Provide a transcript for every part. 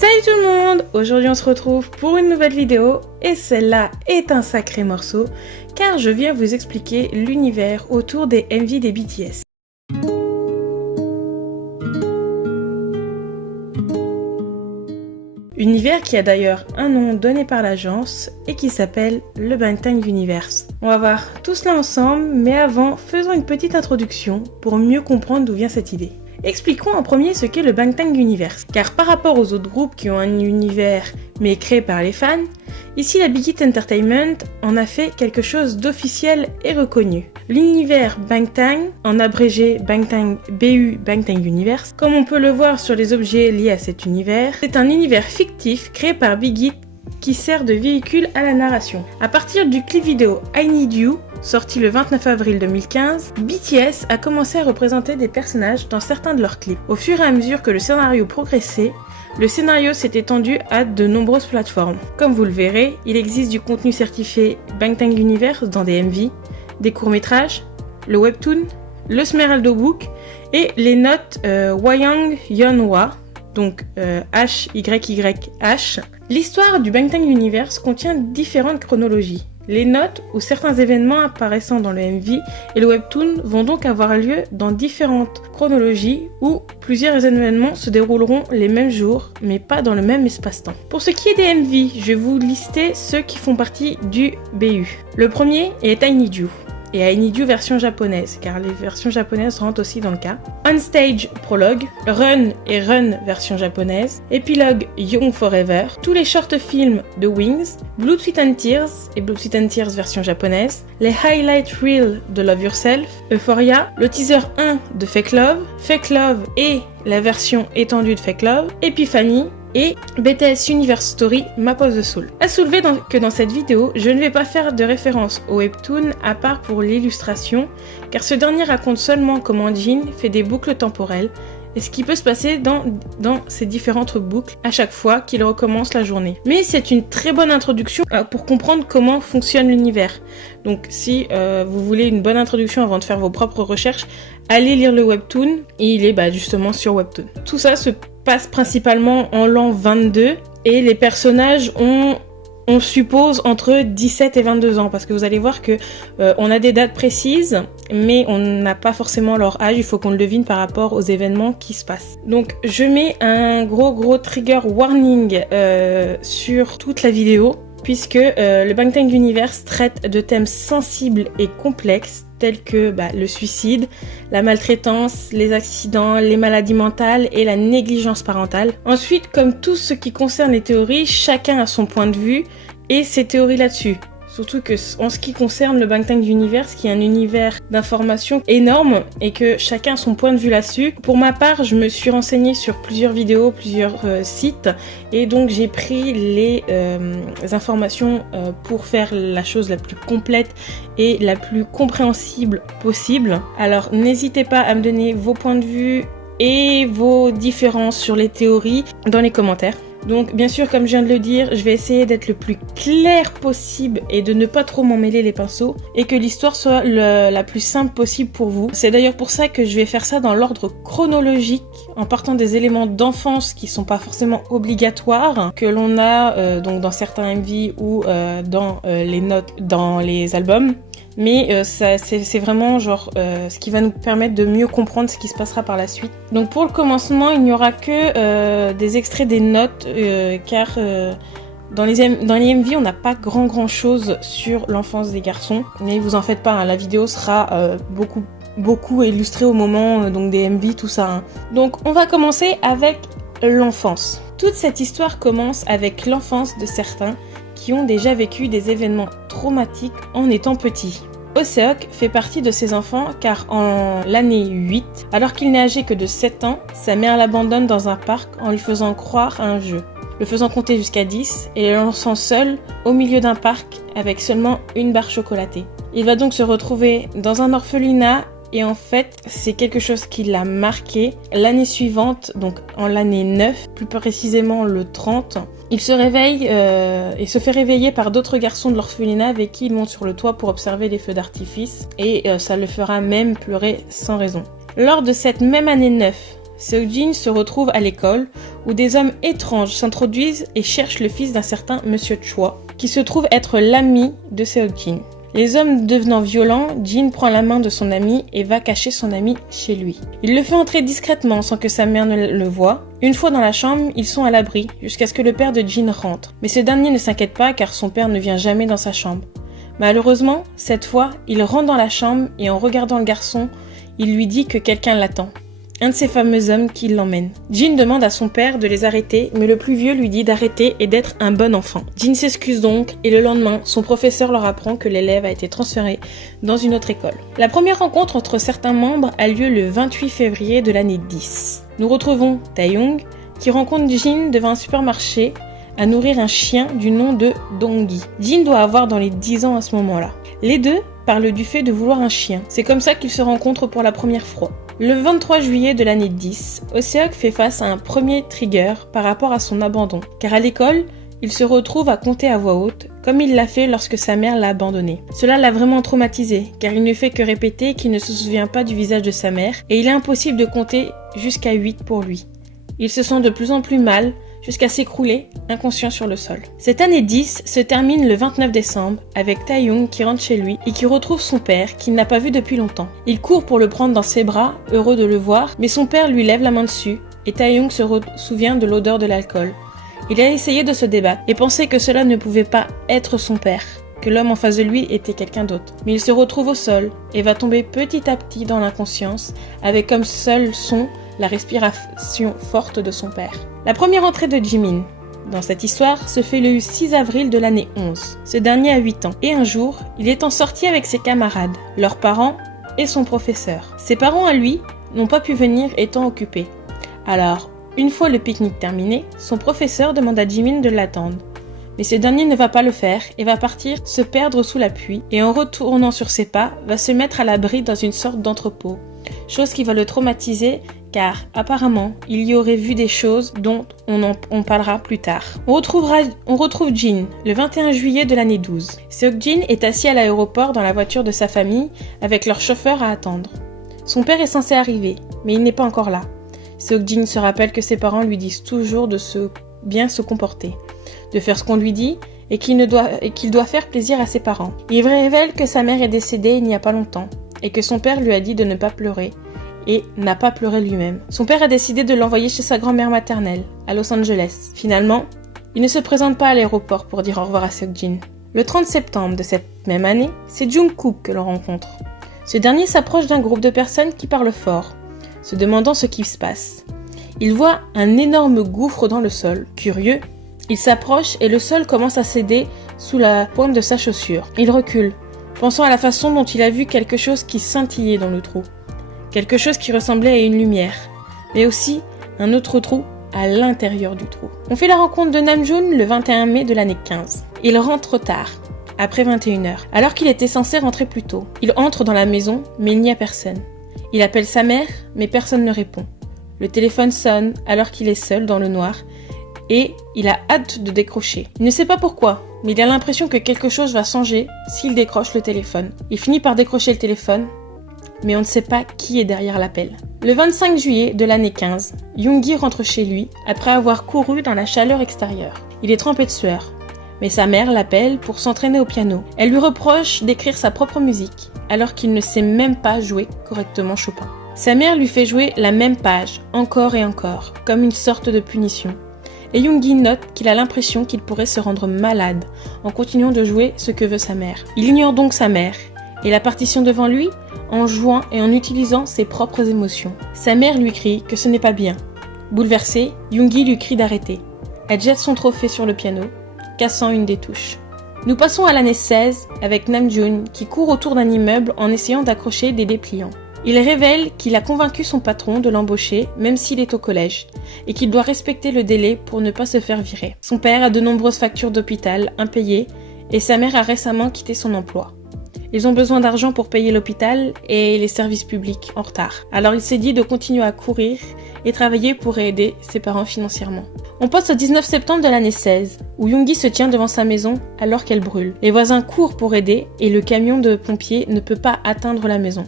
Salut tout le monde! Aujourd'hui on se retrouve pour une nouvelle vidéo et celle-là est un sacré morceau car je viens vous expliquer l'univers autour des MV des BTS. Univers qui a d'ailleurs un nom donné par l'agence et qui s'appelle le Bangtan Universe. On va voir tout cela ensemble, mais avant, faisons une petite introduction pour mieux comprendre d'où vient cette idée. Expliquons en premier ce qu'est le Bangtan Universe, car par rapport aux autres groupes qui ont un univers mais créé par les fans, ici la Big Hit Entertainment en a fait quelque chose d'officiel et reconnu. L'univers Bangtan, en abrégé Bangtan BU Bangtan Universe, comme on peut le voir sur les objets liés à cet univers, c'est un univers fictif créé par Big Hit qui sert de véhicule à la narration. À partir du clip vidéo I Need You, sorti le 29 avril 2015, BTS a commencé à représenter des personnages dans certains de leurs clips. Au fur et à mesure que le scénario progressait, le scénario s'est étendu à de nombreuses plateformes. Comme vous le verrez, il existe du contenu certifié Bangtan Universe dans des MV, des courts-métrages, le webtoon, le Smeraldo Book et les notes Hwayang Yeonhwa, donc HYYH. L'histoire du Bangtan Universe contient différentes chronologies. Les notes ou certains événements apparaissant dans le MV et le webtoon vont donc avoir lieu dans différentes chronologies où plusieurs événements se dérouleront les mêmes jours mais pas dans le même espace-temps. Pour ce qui est des MV, je vais vous lister ceux qui font partie du BU. Le premier est I Need You. Et I Need You version japonaise, car les versions japonaises rentrent aussi dans le cas. On Stage Prologue, Run et Run version japonaise, Epilogue Young Forever, tous les short films de Wings, Blood, Sweat and Tears et Blood, Sweat and Tears version japonaise, les highlight reels de Love Yourself, Euphoria, le teaser 1 de Fake Love et la version étendue de Fake Love, Epiphany, et BTS Universe Story Map of the Soul. À soulever que dans cette vidéo, je ne vais pas faire de référence au webtoon à part pour l'illustration, car ce dernier raconte seulement comment Jin fait des boucles temporelles et ce qui peut se passer dans ces différentes boucles à chaque fois qu'il recommence la journée. Mais c'est une très bonne introduction pour comprendre comment fonctionne l'univers. Donc si vous voulez une bonne introduction avant de faire vos propres recherches, allez lire le webtoon et il est justement sur webtoon. Tout ça se passe principalement en l'an 22 et les personnages ont, on suppose, entre 17 et 22 ans parce que vous allez voir que on a des dates précises mais on n'a pas forcément leur âge, il faut qu'on le devine par rapport aux événements qui se passent. Donc je mets un gros trigger warning sur toute la vidéo puisque le Bangtan Universe traite de thèmes sensibles et complexes tels que le suicide, la maltraitance, les accidents, les maladies mentales et la négligence parentale. Ensuite, comme tout ce qui concerne les théories, chacun a son point de vue et ses théories là-dessus. Surtout que en ce qui concerne le Bangtan Universe, qui est un univers d'information énorme et que chacun a son point de vue là-dessus. Pour ma part, je me suis renseignée sur plusieurs vidéos, plusieurs sites et donc j'ai pris les informations pour faire la chose la plus complète et la plus compréhensible possible. Alors n'hésitez pas à me donner vos points de vue et vos différences sur les théories dans les commentaires. Donc bien sûr, comme je viens de le dire, je vais essayer d'être le plus clair possible et de ne pas trop m'en mêler les pinceaux et que l'histoire soit la plus simple possible pour vous. C'est d'ailleurs pour ça que je vais faire ça dans l'ordre chronologique en partant des éléments d'enfance qui sont pas forcément obligatoires que l'on a donc dans certains MV ou dans les notes dans les albums. Mais c'est vraiment ce qui va nous permettre de mieux comprendre ce qui se passera par la suite. Donc pour le commencement, il n'y aura que des extraits des notes car dans les MV, on n'a pas grand chose sur l'enfance des garçons. Mais vous en faites pas, la vidéo sera beaucoup illustrée au moment donc des MV, tout ça. Donc on va commencer avec l'enfance. Toute cette histoire commence avec l'enfance de certains qui ont déjà vécu des événements traumatiques en étant petits. Oseok fait partie de ces enfants car en l'année 8, alors qu'il n'est âgé que de 7 ans, sa mère l'abandonne dans un parc en lui faisant croire à un jeu, le faisant compter jusqu'à 10 et le lançant seul au milieu d'un parc avec seulement une barre chocolatée. Il va donc se retrouver dans un orphelinat et en fait, c'est quelque chose qui l'a marqué. L'année suivante, donc en l'année 9, plus précisément le 30, il se réveille et se fait réveiller par d'autres garçons de l'orphelinat avec qui il monte sur le toit pour observer les feux d'artifice et ça le fera même pleurer sans raison. Lors de cette même année 9, Seok-jin se retrouve à l'école où des hommes étranges s'introduisent et cherchent le fils d'un certain Monsieur Choi, qui se trouve être l'ami de Seok-jin. Les hommes devenant violents, Jin prend la main de son ami et va cacher son ami chez lui. Il le fait entrer discrètement sans que sa mère ne le voie. Une fois dans la chambre, ils sont à l'abri jusqu'à ce que le père de Jin rentre. Mais ce dernier ne s'inquiète pas car son père ne vient jamais dans sa chambre. Malheureusement, cette fois, il rentre dans la chambre et en regardant le garçon, il lui dit que quelqu'un l'attend. Un de ces fameux hommes qui l'emmène. Jin demande à son père de les arrêter, mais le plus vieux lui dit d'arrêter et d'être un bon enfant. Jin s'excuse donc, et le lendemain, son professeur leur apprend que l'élève a été transféré dans une autre école. La première rencontre entre certains membres a lieu le 28 février de l'année 10. Nous retrouvons Taeyong, qui rencontre Jin devant un supermarché à nourrir un chien du nom de Donggi. Jin doit avoir dans les 10 ans à ce moment-là. Les deux parlent du fait de vouloir un chien. C'est comme ça qu'ils se rencontrent pour la première fois. Le 23 juillet de l'année 10, Oh-seok fait face à un premier trigger par rapport à son abandon, car à l'école, il se retrouve à compter à voix haute, comme il l'a fait lorsque sa mère l'a abandonné. Cela l'a vraiment traumatisé, car il ne fait que répéter qu'il ne se souvient pas du visage de sa mère, et il est impossible de compter jusqu'à 8 pour lui. Il se sent de plus en plus mal, jusqu'à s'écrouler, inconscient sur le sol. Cette année 10 se termine le 29 décembre avec Taeyong qui rentre chez lui et qui retrouve son père qu'il n'a pas vu depuis longtemps. Il court pour le prendre dans ses bras, heureux de le voir, mais son père lui lève la main dessus et Taeyong se souvient de l'odeur de l'alcool. Il a essayé de se débattre et pensait que cela ne pouvait pas être son père, que l'homme en face de lui était quelqu'un d'autre. Mais il se retrouve au sol et va tomber petit à petit dans l'inconscience avec comme seul son la respiration forte de son père. La première entrée de Jimin dans cette histoire se fait le 6 avril de l'année 11. Ce dernier a 8 ans et un jour, il est en sortie avec ses camarades, leurs parents et son professeur. Ses parents à lui n'ont pas pu venir étant occupés. Alors, une fois le pique-nique terminé, son professeur demande à Jimin de l'attendre. Mais ce dernier ne va pas le faire et va partir se perdre sous la pluie et en retournant sur ses pas, va se mettre à l'abri dans une sorte d'entrepôt. Chose qui va le traumatiser car apparemment il y aurait vu des choses dont on parlera plus tard. On retrouve Jin le 21 juillet de l'année 12. Seok-jin est assis à l'aéroport dans la voiture de sa famille avec leur chauffeur à attendre. Son père est censé arriver, mais il n'est pas encore là. Seok-jin se rappelle que ses parents lui disent toujours de bien se comporter, de faire ce qu'on lui dit et qu'il doit faire plaisir à ses parents. Il révèle que sa mère est décédée il n'y a pas longtemps et que son père lui a dit de ne pas pleurer et n'a pas pleuré lui-même. Son père a décidé de l'envoyer chez sa grand-mère maternelle, à Los Angeles. Finalement, il ne se présente pas à l'aéroport pour dire au revoir à Seok-jin. Le 30 septembre de cette même année, c'est Jungkook que l'on rencontre. Ce dernier s'approche d'un groupe de personnes qui parlent fort, se demandant ce qui se passe. Il voit un énorme gouffre dans le sol. Curieux, il s'approche et le sol commence à céder sous la pointe de sa chaussure. Il recule, pensant à la façon dont il a vu quelque chose qui scintillait dans le trou. Quelque chose qui ressemblait à une lumière, mais aussi un autre trou à l'intérieur du trou. On fait la rencontre de Namjoon le 21 mai de l'année 15. Il rentre tard, après 21h, alors qu'il était censé rentrer plus tôt. Il entre dans la maison, mais il n'y a personne. Il appelle sa mère, mais personne ne répond. Le téléphone sonne alors qu'il est seul dans le noir, et il a hâte de décrocher. Il ne sait pas pourquoi, mais il a l'impression que quelque chose va changer s'il décroche le téléphone. Il finit par décrocher le téléphone, mais on ne sait pas qui est derrière l'appel. Le 25 juillet de l'année 15, Yoongi rentre chez lui après avoir couru dans la chaleur extérieure. Il est trempé de sueur, mais sa mère l'appelle pour s'entraîner au piano. Elle lui reproche d'écrire sa propre musique, alors qu'il ne sait même pas jouer correctement Chopin. Sa mère lui fait jouer la même page, encore et encore, comme une sorte de punition. Et Yoongi note qu'il a l'impression qu'il pourrait se rendre malade en continuant de jouer ce que veut sa mère. Il ignore donc sa mère, et la partition devant lui, en jouant et en utilisant ses propres émotions. Sa mère lui crie que ce n'est pas bien. Bouleversée, Yoongi lui crie d'arrêter. Elle jette son trophée sur le piano, cassant une des touches. Nous passons à l'année 16 avec Namjoon qui court autour d'un immeuble en essayant d'accrocher des dépliants. Il révèle qu'il a convaincu son patron de l'embaucher même s'il est au collège et qu'il doit respecter le délai pour ne pas se faire virer. Son père a de nombreuses factures d'hôpital impayées et sa mère a récemment quitté son emploi. Ils ont besoin d'argent pour payer l'hôpital et les services publics en retard. Alors il s'est dit de continuer à courir et travailler pour aider ses parents financièrement. On passe au 19 septembre de l'année 16, où Yoongi se tient devant sa maison alors qu'elle brûle. Les voisins courent pour aider et le camion de pompiers ne peut pas atteindre la maison.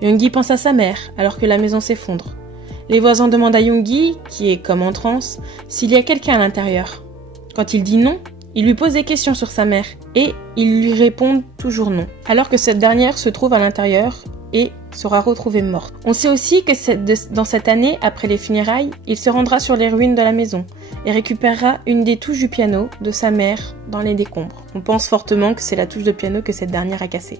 Yoongi pense à sa mère alors que la maison s'effondre. Les voisins demandent à Yoongi, qui est comme en transe, s'il y a quelqu'un à l'intérieur. Quand il dit non, ils lui posent des questions sur sa mère et ils lui répondent toujours non, alors que cette dernière se trouve à l'intérieur et sera retrouvée morte. On sait aussi que dans cette année, après les funérailles, il se rendra sur les ruines de la maison et récupérera une des touches du piano de sa mère dans les décombres. On pense fortement que c'est la touche de piano que cette dernière a cassée.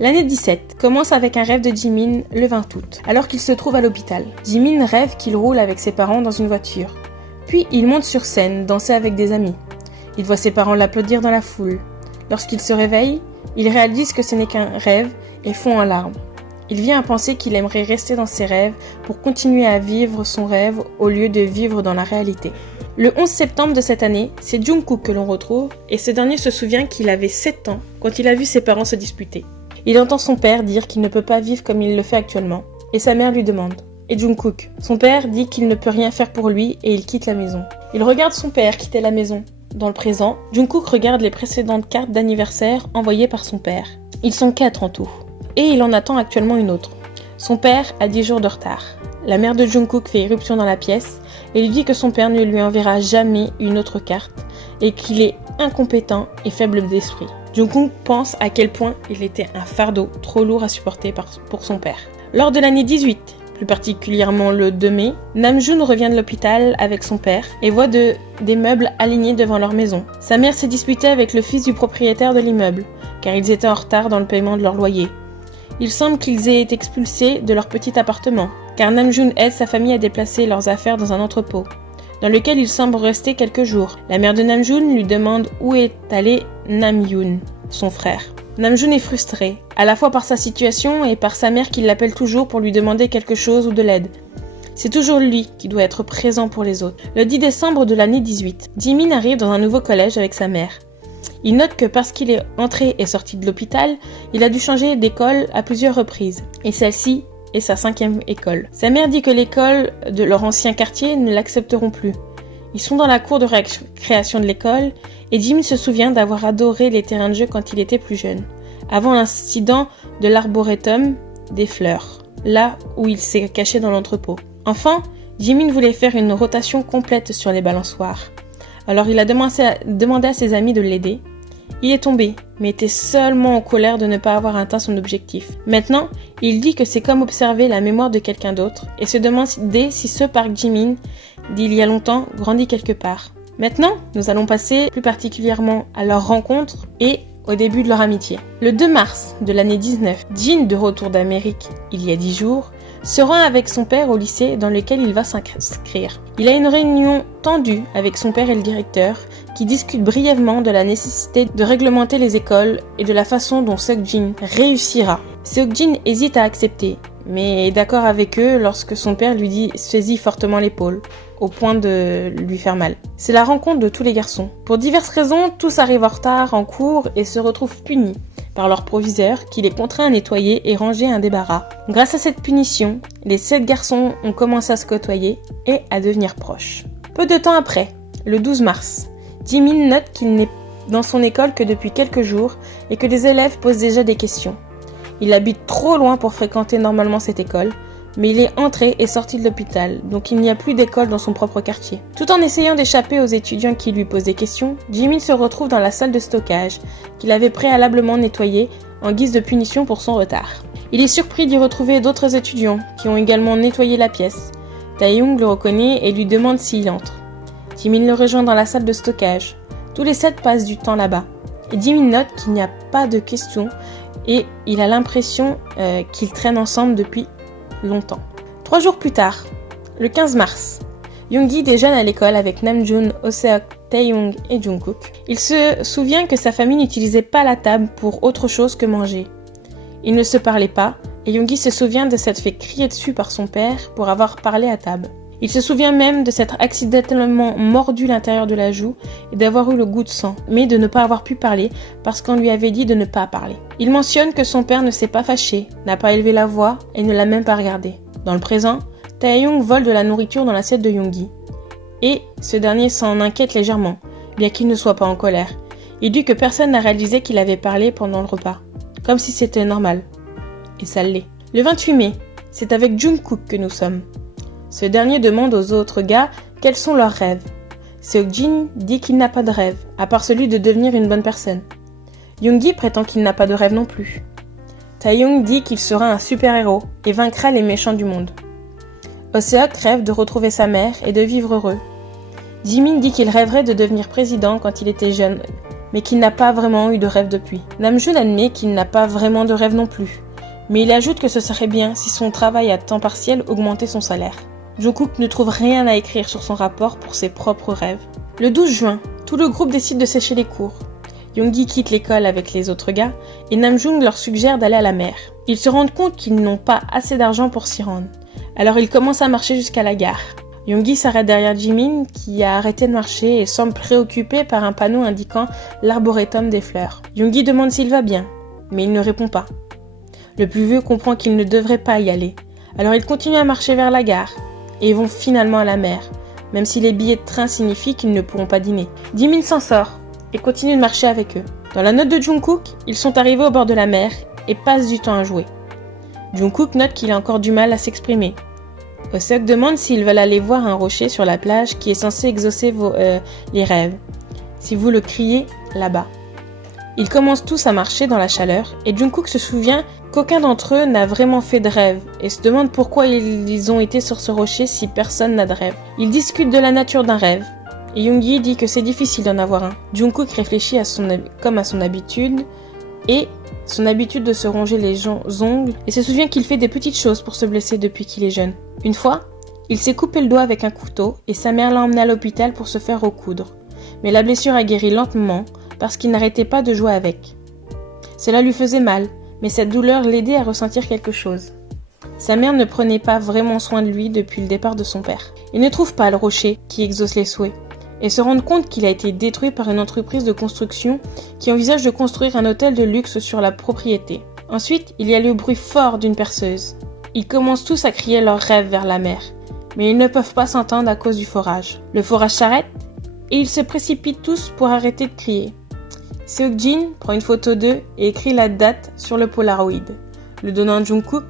L'année 17 commence avec un rêve de Jimin le 20 août, alors qu'il se trouve à l'hôpital. Jimin rêve qu'il roule avec ses parents dans une voiture. Puis il monte sur scène, danser avec des amis. Il voit ses parents l'applaudir dans la foule. Lorsqu'il se réveille, il réalise que ce n'est qu'un rêve et fond en larmes. Il vient à penser qu'il aimerait rester dans ses rêves pour continuer à vivre son rêve au lieu de vivre dans la réalité. Le 11 septembre de cette année, c'est Jungkook que l'on retrouve et ce dernier se souvient qu'il avait 7 ans quand il a vu ses parents se disputer. Il entend son père dire qu'il ne peut pas vivre comme il le fait actuellement et sa mère lui demande « Et Jungkook ?» Son père dit qu'il ne peut rien faire pour lui et il quitte la maison. Il regarde son père quitter la maison. Dans le présent, Jungkook regarde les précédentes cartes d'anniversaire envoyées par son père. Ils sont 4 en tout. Et il en attend actuellement une autre. Son père a 10 jours de retard. La mère de Jungkook fait irruption dans la pièce et lui dit que son père ne lui enverra jamais une autre carte et qu'il est incompétent et faible d'esprit. Jungkook pense à quel point il était un fardeau trop lourd à supporter pour son père. Lors de l'année 18, plus particulièrement le 2 mai, Namjoon revient de l'hôpital avec son père et voit des meubles alignés devant leur maison. Sa mère s'est disputée avec le fils du propriétaire de l'immeuble car ils étaient en retard dans le paiement de leur loyer. Il semble qu'ils aient été expulsés de leur petit appartement, car Namjoon aide sa famille à déplacer leurs affaires dans un entrepôt, dans lequel il semble rester quelques jours. La mère de Namjoon lui demande où est allé Namyoon, son frère. Namjoon est frustré, à la fois par sa situation et par sa mère qui l'appelle toujours pour lui demander quelque chose ou de l'aide. C'est toujours lui qui doit être présent pour les autres. Le 10 décembre de l'année 18, Jimin arrive dans un nouveau collège avec sa mère. Il note que parce qu'il est entré et sorti de l'hôpital, il a dû changer d'école à plusieurs reprises. Et celle-ci est sa 5e école. Sa mère dit que l'école de leur ancien quartier ne l'accepteront plus. Ils sont dans la cour de récréation de l'école et Jimin se souvient d'avoir adoré les terrains de jeu quand il était plus jeune, avant l'incident de l'arboretum des fleurs, là où il s'est caché dans l'entrepôt. Enfin, Jimin voulait faire une rotation complète sur les balançoires. Alors il a demandé à ses amis de l'aider. Il est tombé, mais était seulement en colère de ne pas avoir atteint son objectif. Maintenant, il dit que c'est comme observer la mémoire de quelqu'un d'autre et se demander si ce Park Jimin d'il y a longtemps grandit quelque part. Maintenant, nous allons passer plus particulièrement à leur rencontre et au début de leur amitié. Le 2 mars de l'année 19, Jin, de retour d'Amérique il y a 10 jours, se rend avec son père au lycée dans lequel il va s'inscrire. Il a une réunion tendue avec son père et le directeur qui discutent brièvement de la nécessité de réglementer les écoles et de la façon dont Seokjin réussira. Seokjin hésite à accepter, mais est d'accord avec eux lorsque son père lui dit saisit fortement l'épaule, au point de lui faire mal. C'est la rencontre de tous les garçons. Pour diverses raisons, tous arrivent en retard en cours et se retrouvent punis par leur proviseur qui les contraint à nettoyer et ranger un débarras. Grâce à cette punition, les 7 garçons ont commencé à se côtoyer et à devenir proches. Peu de temps après, le 12 mars, Jimin note qu'il n'est dans son école que depuis quelques jours et que les élèves posent déjà des questions. Il habite trop loin pour fréquenter normalement cette école, mais il est entré et sorti de l'hôpital, donc il n'y a plus d'école dans son propre quartier. Tout en essayant d'échapper aux étudiants qui lui posent des questions, Jimin se retrouve dans la salle de stockage, qu'il avait préalablement nettoyée en guise de punition pour son retard. Il est surpris d'y retrouver d'autres étudiants qui ont également nettoyé la pièce. Taehyung le reconnaît et lui demande s'il entre. Jimin le rejoint dans la salle de stockage. Tous les 7 passent du temps là-bas. Et Jimin note qu'il n'y a pas de questions et il a l'impression qu'ils traînent ensemble depuis longtemps. 3 jours plus tard, le 15 mars, Yoongi déjeune à l'école avec Namjoon, Hoseok, Taehyung et Jungkook. Il se souvient que sa famille n'utilisait pas la table pour autre chose que manger. Ils ne se parlaient pas et Yoongi se souvient de s'être fait crier dessus par son père pour avoir parlé à table. Il se souvient même de s'être accidentellement mordu l'intérieur de la joue et d'avoir eu le goût de sang, mais de ne pas avoir pu parler parce qu'on lui avait dit de ne pas parler. Il mentionne que son père ne s'est pas fâché, n'a pas élevé la voix et ne l'a même pas regardé. Dans le présent, Taehyung vole de la nourriture dans l'assiette de Yoongi. Et ce dernier s'en inquiète légèrement, bien qu'il ne soit pas en colère. Il dit que personne n'a réalisé qu'il avait parlé pendant le repas, comme si c'était normal. Et ça l'est. Le 28 mai, c'est avec Jungkook que nous sommes. Ce dernier demande aux autres gars quels sont leurs rêves. Seokjin dit qu'il n'a pas de rêve, à part celui de devenir une bonne personne. Yoongi prétend qu'il n'a pas de rêve non plus. Taehyung dit qu'il sera un super-héros et vaincra les méchants du monde. Hoseok rêve de retrouver sa mère et de vivre heureux. Jimin dit qu'il rêverait de devenir président quand il était jeune, mais qu'il n'a pas vraiment eu de rêve depuis. Namjoon admet qu'il n'a pas vraiment de rêve non plus, mais il ajoute que ce serait bien si son travail à temps partiel augmentait son salaire. Jungkook ne trouve rien à écrire sur son rapport pour ses propres rêves. Le 12 juin, tout le groupe décide de sécher les cours. Yoongi quitte l'école avec les autres gars et Namjoon leur suggère d'aller à la mer. Ils se rendent compte qu'ils n'ont pas assez d'argent pour s'y rendre. Alors ils commencent à marcher jusqu'à la gare. Yoongi s'arrête derrière Jimin qui a arrêté de marcher et semble préoccupé par un panneau indiquant l'arboretum des fleurs. Yoongi demande s'il va bien, mais il ne répond pas. Le plus vieux comprend qu'il ne devrait pas y aller. Alors ils continuent à marcher vers la gare et ils vont finalement à la mer, même si les billets de train signifient qu'ils ne pourront pas dîner. Jimin s'en sort et continue de marcher avec eux. Dans la note de Jungkook, ils sont arrivés au bord de la mer et passent du temps à jouer. Jungkook note qu'il a encore du mal à s'exprimer. Hoseok demande s'ils veulent aller voir un rocher sur la plage qui est censé exaucer les rêves. Si vous le criez, là-bas. Ils commencent tous à marcher dans la chaleur et Jungkook se souvient qu'aucun d'entre eux n'a vraiment fait de rêve et se demande pourquoi ils ont été sur ce rocher si personne n'a de rêve. Ils discutent de la nature d'un rêve et Yoongi dit que c'est difficile d'en avoir un. Jungkook réfléchit comme à son habitude de se ronger les ongles et se souvient qu'il fait des petites choses pour se blesser depuis qu'il est jeune. Une fois, il s'est coupé le doigt avec un couteau et sa mère l'a emmené à l'hôpital pour se faire recoudre. Mais la blessure a guéri lentement parce qu'il n'arrêtait pas de jouer avec. Cela lui faisait mal, mais cette douleur l'aidait à ressentir quelque chose. Sa mère ne prenait pas vraiment soin de lui depuis le départ de son père. Il ne trouve pas le rocher qui exauce les souhaits et se rend compte qu'il a été détruit par une entreprise de construction qui envisage de construire un hôtel de luxe sur la propriété. Ensuite, il y a le bruit fort d'une perceuse. Ils commencent tous à crier leurs rêves vers la mer, mais ils ne peuvent pas s'entendre à cause du forage. Le forage s'arrête et ils se précipitent tous pour arrêter de crier. Seokjin prend une photo d'eux et écrit la date sur le Polaroid, le donnant à Jungkook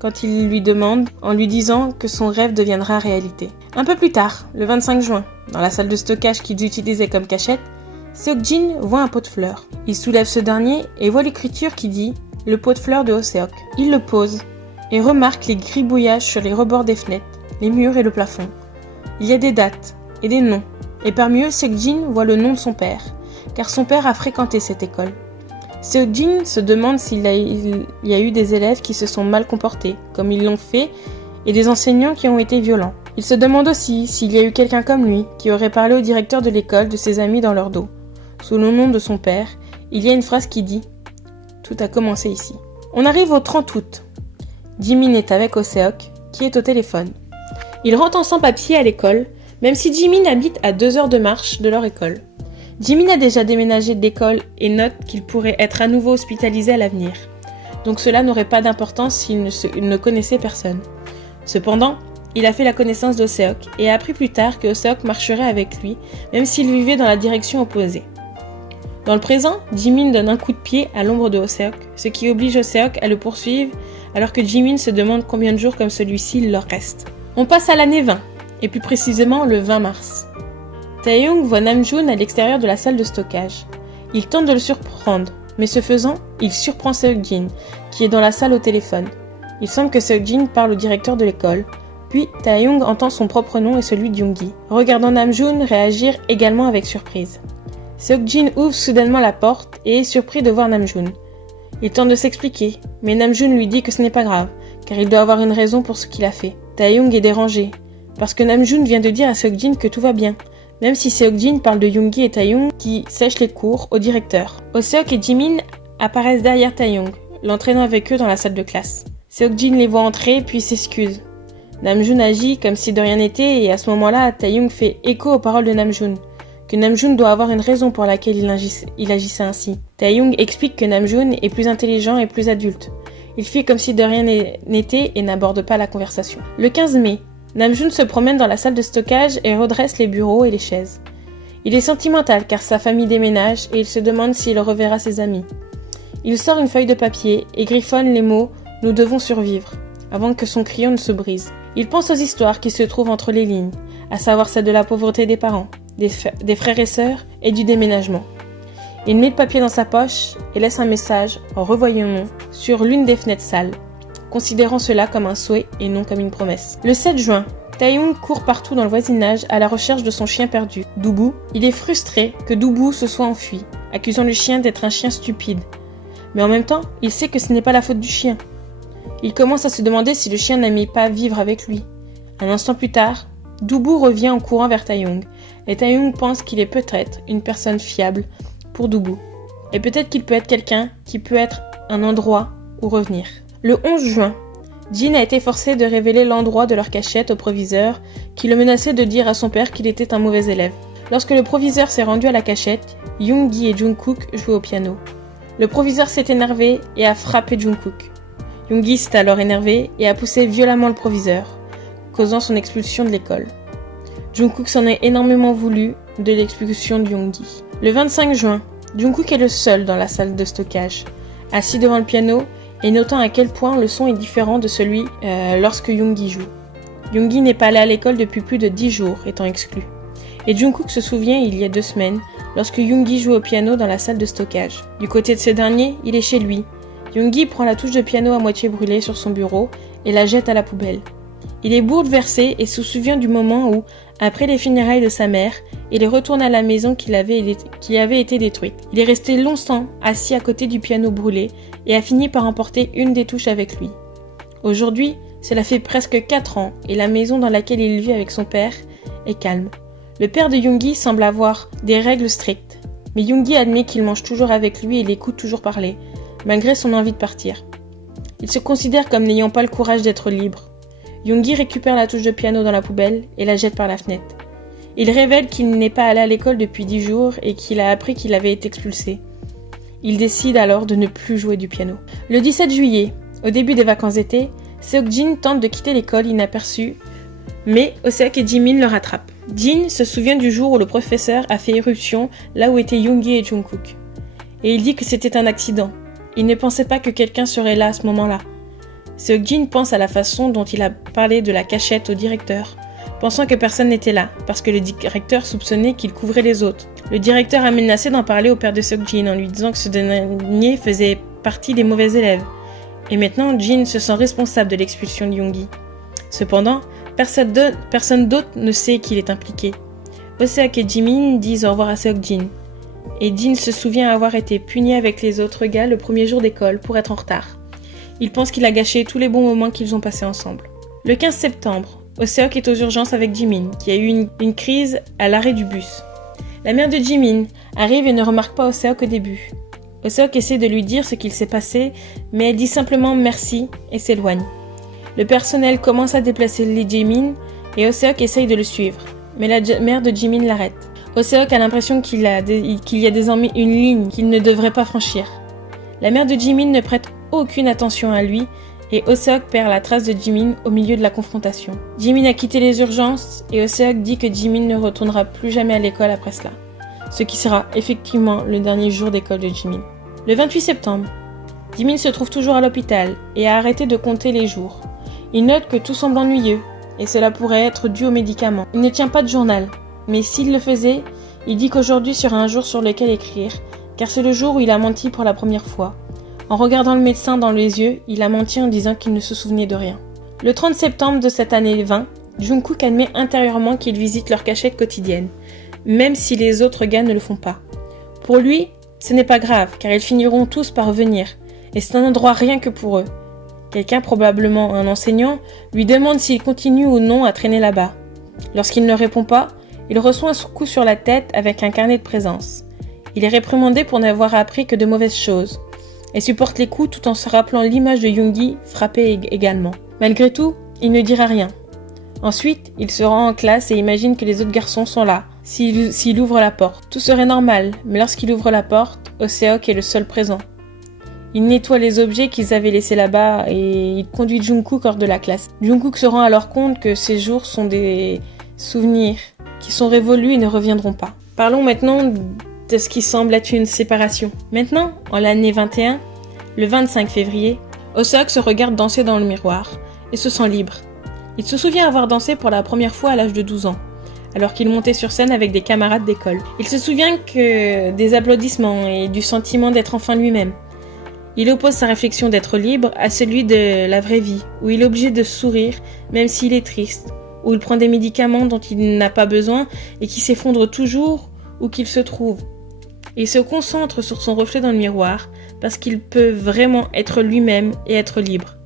quand il lui demande en lui disant que son rêve deviendra réalité. Un peu plus tard, le 25 juin, dans la salle de stockage qu'ils utilisaient comme cachette, Seokjin voit un pot de fleurs. Il soulève ce dernier et voit l'écriture qui dit « Le pot de fleurs de Hoseok ». Il le pose et remarque les gribouillages sur les rebords des fenêtres, les murs et le plafond. Il y a des dates et des noms, et parmi eux, Seokjin voit le nom de son père, car son père a fréquenté cette école. Seokjin se demande s'il y a eu des élèves qui se sont mal comportés, comme ils l'ont fait, et des enseignants qui ont été violents. Il se demande aussi s'il y a eu quelqu'un comme lui qui aurait parlé au directeur de l'école de ses amis dans leur dos. Sous le nom de son père, il y a une phrase qui dit « Tout a commencé ici ». On arrive au 30 août. Jimin est avec Hoseok, qui est au téléphone. Ils rentrent ensemble à pied à l'école, même si Jimin habite à 2 heures de marche de leur école. Jimin a déjà déménagé d'école et note qu'il pourrait être à nouveau hospitalisé à l'avenir. Donc cela n'aurait pas d'importance s'il ne connaissait personne. Cependant, il a fait la connaissance d'Hoseok et a appris plus tard que Hoseok marcherait avec lui, même s'il vivait dans la direction opposée. Dans le présent, Jimin donne un coup de pied à l'ombre de Hoseok, ce qui oblige Hoseok à le poursuivre, alors que Jimin se demande combien de jours comme celui-ci il leur reste. On passe à l'année 20, et plus précisément le 20 mars. Taehyung voit Namjoon à l'extérieur de la salle de stockage. Il tente de le surprendre, mais ce faisant, il surprend Seokjin, qui est dans la salle au téléphone. Il semble que Seokjin parle au directeur de l'école, puis Taehyung entend son propre nom et celui de Yoongi, regardant Namjoon réagir également avec surprise. Seokjin ouvre soudainement la porte et est surpris de voir Namjoon. Il tente de s'expliquer, mais Namjoon lui dit que ce n'est pas grave, car il doit avoir une raison pour ce qu'il a fait. Taehyung est dérangé, parce que Namjoon vient de dire à Seokjin que tout va bien, même si Seokjin parle de Yoongi et Taehyung qui sèchent les cours au directeur. Hoseok et Jimin apparaissent derrière Taehyung, l'entraînant avec eux dans la salle de classe. Seokjin les voit entrer puis s'excuse. Namjoon agit comme si de rien n'était et à ce moment-là, Taehyung fait écho aux paroles de Namjoon, que Namjoon doit avoir une raison pour laquelle il agissait ainsi. Taehyung explique que Namjoon est plus intelligent et plus adulte. Il fait comme si de rien n'était et n'aborde pas la conversation. Le 15 mai, Namjoon se promène dans la salle de stockage et redresse les bureaux et les chaises. Il est sentimental car sa famille déménage et il se demande s'il reverra ses amis. Il sort une feuille de papier et griffonne les mots « Nous devons survivre » avant que son crayon ne se brise. Il pense aux histoires qui se trouvent entre les lignes, à savoir celle de la pauvreté des parents, des frères et sœurs et du déménagement. Il met le papier dans sa poche et laisse un message en revoyant sur l'une des fenêtres sales, considérant cela comme un souhait et non comme une promesse. Le 7 juin, Taeyong court partout dans le voisinage à la recherche de son chien perdu, Doubou. Il est frustré que Doubou se soit enfui, accusant le chien d'être un chien stupide. Mais en même temps, il sait que ce n'est pas la faute du chien. Il commence à se demander si le chien n'aimait pas vivre avec lui. Un instant plus tard, Doubou revient en courant vers Taeyong, et Taeyong pense qu'il est peut-être une personne fiable pour Doubou. Et peut-être qu'il peut être quelqu'un qui peut être un endroit où revenir. Le 11 juin, Jin a été forcé de révéler l'endroit de leur cachette au proviseur qui le menaçait de dire à son père qu'il était un mauvais élève. Lorsque le proviseur s'est rendu à la cachette, Yoongi et Jungkook jouaient au piano. Le proviseur s'est énervé et a frappé Jungkook. Yoongi s'est alors énervé et a poussé violemment le proviseur, causant son expulsion de l'école. Jungkook s'en est énormément voulu de l'expulsion de Yoongi. Le 25 juin, Jungkook est le seul dans la salle de stockage, assis devant le piano et notant à quel point le son est différent de celui lorsque Yoongi joue. Yoongi n'est pas allé à l'école depuis plus de 10 jours, étant exclu. Et Jungkook se souvient il y a 2 semaines, lorsque Yoongi joue au piano dans la salle de stockage. Du côté de ce dernier, il est chez lui. Yoongi prend la touche de piano à moitié brûlée sur son bureau et la jette à la poubelle. Il est bouleversé et se souvient du moment où, après les funérailles de sa mère, il retourne à la maison qui avait été détruite. Il est resté longtemps assis à côté du piano brûlé et a fini par emporter une des touches avec lui. Aujourd'hui, cela fait presque 4 ans et la maison dans laquelle il vit avec son père est calme. Le père de Yoongi semble avoir des règles strictes, mais Yoongi admet qu'il mange toujours avec lui et l'écoute toujours parler, malgré son envie de partir. Il se considère comme n'ayant pas le courage d'être libre. Yoongi récupère la touche de piano dans la poubelle et la jette par la fenêtre. Il révèle qu'il n'est pas allé à l'école depuis 10 jours et qu'il a appris qu'il avait été expulsé. Il décide alors de ne plus jouer du piano. Le 17 juillet, au début des vacances d'été, Seokjin tente de quitter l'école inaperçu, mais Hoseok et Jimin le rattrapent. Jin se souvient du jour où le professeur a fait éruption là où étaient Yoongi et Jungkook. Et il dit que c'était un accident. Il ne pensait pas que quelqu'un serait là à ce moment-là. Seokjin pense à la façon dont il a parlé de la cachette au directeur, pensant que personne n'était là, parce que le directeur soupçonnait qu'il couvrait les autres. Le directeur a menacé d'en parler au père de Seokjin en lui disant que ce dernier faisait partie des mauvais élèves. Et maintenant, Jin se sent responsable de l'expulsion de Yoongi. Cependant, personne d'autre ne sait qu'il est impliqué. Hoseok et Jimin disent au revoir à Seokjin. Et Jin se souvient avoir été puni avec les autres gars le premier jour d'école pour être en retard. Il pense qu'il a gâché tous les bons moments qu'ils ont passés ensemble. Le 15 septembre, Hoseok est aux urgences avec Jimin, qui a eu une crise à l'arrêt du bus. La mère de Jimin arrive et ne remarque pas Hoseok au début. Hoseok essaie de lui dire ce qu'il s'est passé, mais elle dit simplement merci et s'éloigne. Le personnel commence à déplacer les Jimin et Hoseok essaye de le suivre, mais la mère de Jimin l'arrête. Hoseok a l'impression qu'il y a désormais une ligne qu'il ne devrait pas franchir. La mère de Jimin ne prête aucune attention à lui et Hoseok perd la trace de Jimin au milieu de la confrontation. Jimin a quitté les urgences et Hoseok dit que Jimin ne retournera plus jamais à l'école après cela, ce qui sera effectivement le dernier jour d'école de Jimin. Le 28 septembre, Jimin se trouve toujours à l'hôpital et a arrêté de compter les jours. Il note que tout semble ennuyeux et cela pourrait être dû aux médicaments. Il ne tient pas de journal, mais s'il le faisait, il dit qu'aujourd'hui sera un jour sur lequel écrire, car c'est le jour où il a menti pour la première fois. En regardant le médecin dans les yeux, il a menti en disant qu'il ne se souvenait de rien. Le 30 septembre de cette année 20, Jungkook admet intérieurement qu'il visite leur cachette quotidienne, même si les autres gars ne le font pas. Pour lui, ce n'est pas grave, car ils finiront tous par revenir, et c'est un endroit rien que pour eux. Quelqu'un, probablement un enseignant, lui demande s'il continue ou non à traîner là-bas. Lorsqu'il ne répond pas, il reçoit un coup sur la tête avec un carnet de présence. Il est réprimandé pour n'avoir appris que de mauvaises choses, et supporte les coups tout en se rappelant l'image de Yoongi frappé également. Malgré tout, il ne dira rien. Ensuite, il se rend en classe et imagine que les autres garçons sont là, s'il ouvre la porte. Tout serait normal, mais lorsqu'il ouvre la porte, Hoseok est le seul présent. Il nettoie les objets qu'ils avaient laissés là-bas et il conduit Jungkook hors de la classe. Jungkook se rend alors compte que ces jours sont des souvenirs qui sont révolus et ne reviendront pas. Parlons maintenant de ce qui semble être une séparation. Maintenant, en l'année 21, le 25 février, Hoseok se regarde danser dans le miroir et se sent libre. Il se souvient avoir dansé pour la première fois à l'âge de 12 ans, alors qu'il montait sur scène avec des camarades d'école. Il se souvient que des applaudissements et du sentiment d'être enfin lui-même. Il oppose sa réflexion d'être libre à celui de la vraie vie, où il est obligé de sourire même s'il est triste, où il prend des médicaments dont il n'a pas besoin et qui s'effondrent toujours où qu'il se trouve. Il se concentre sur son reflet dans le miroir parce qu'il peut vraiment être lui-même et être libre.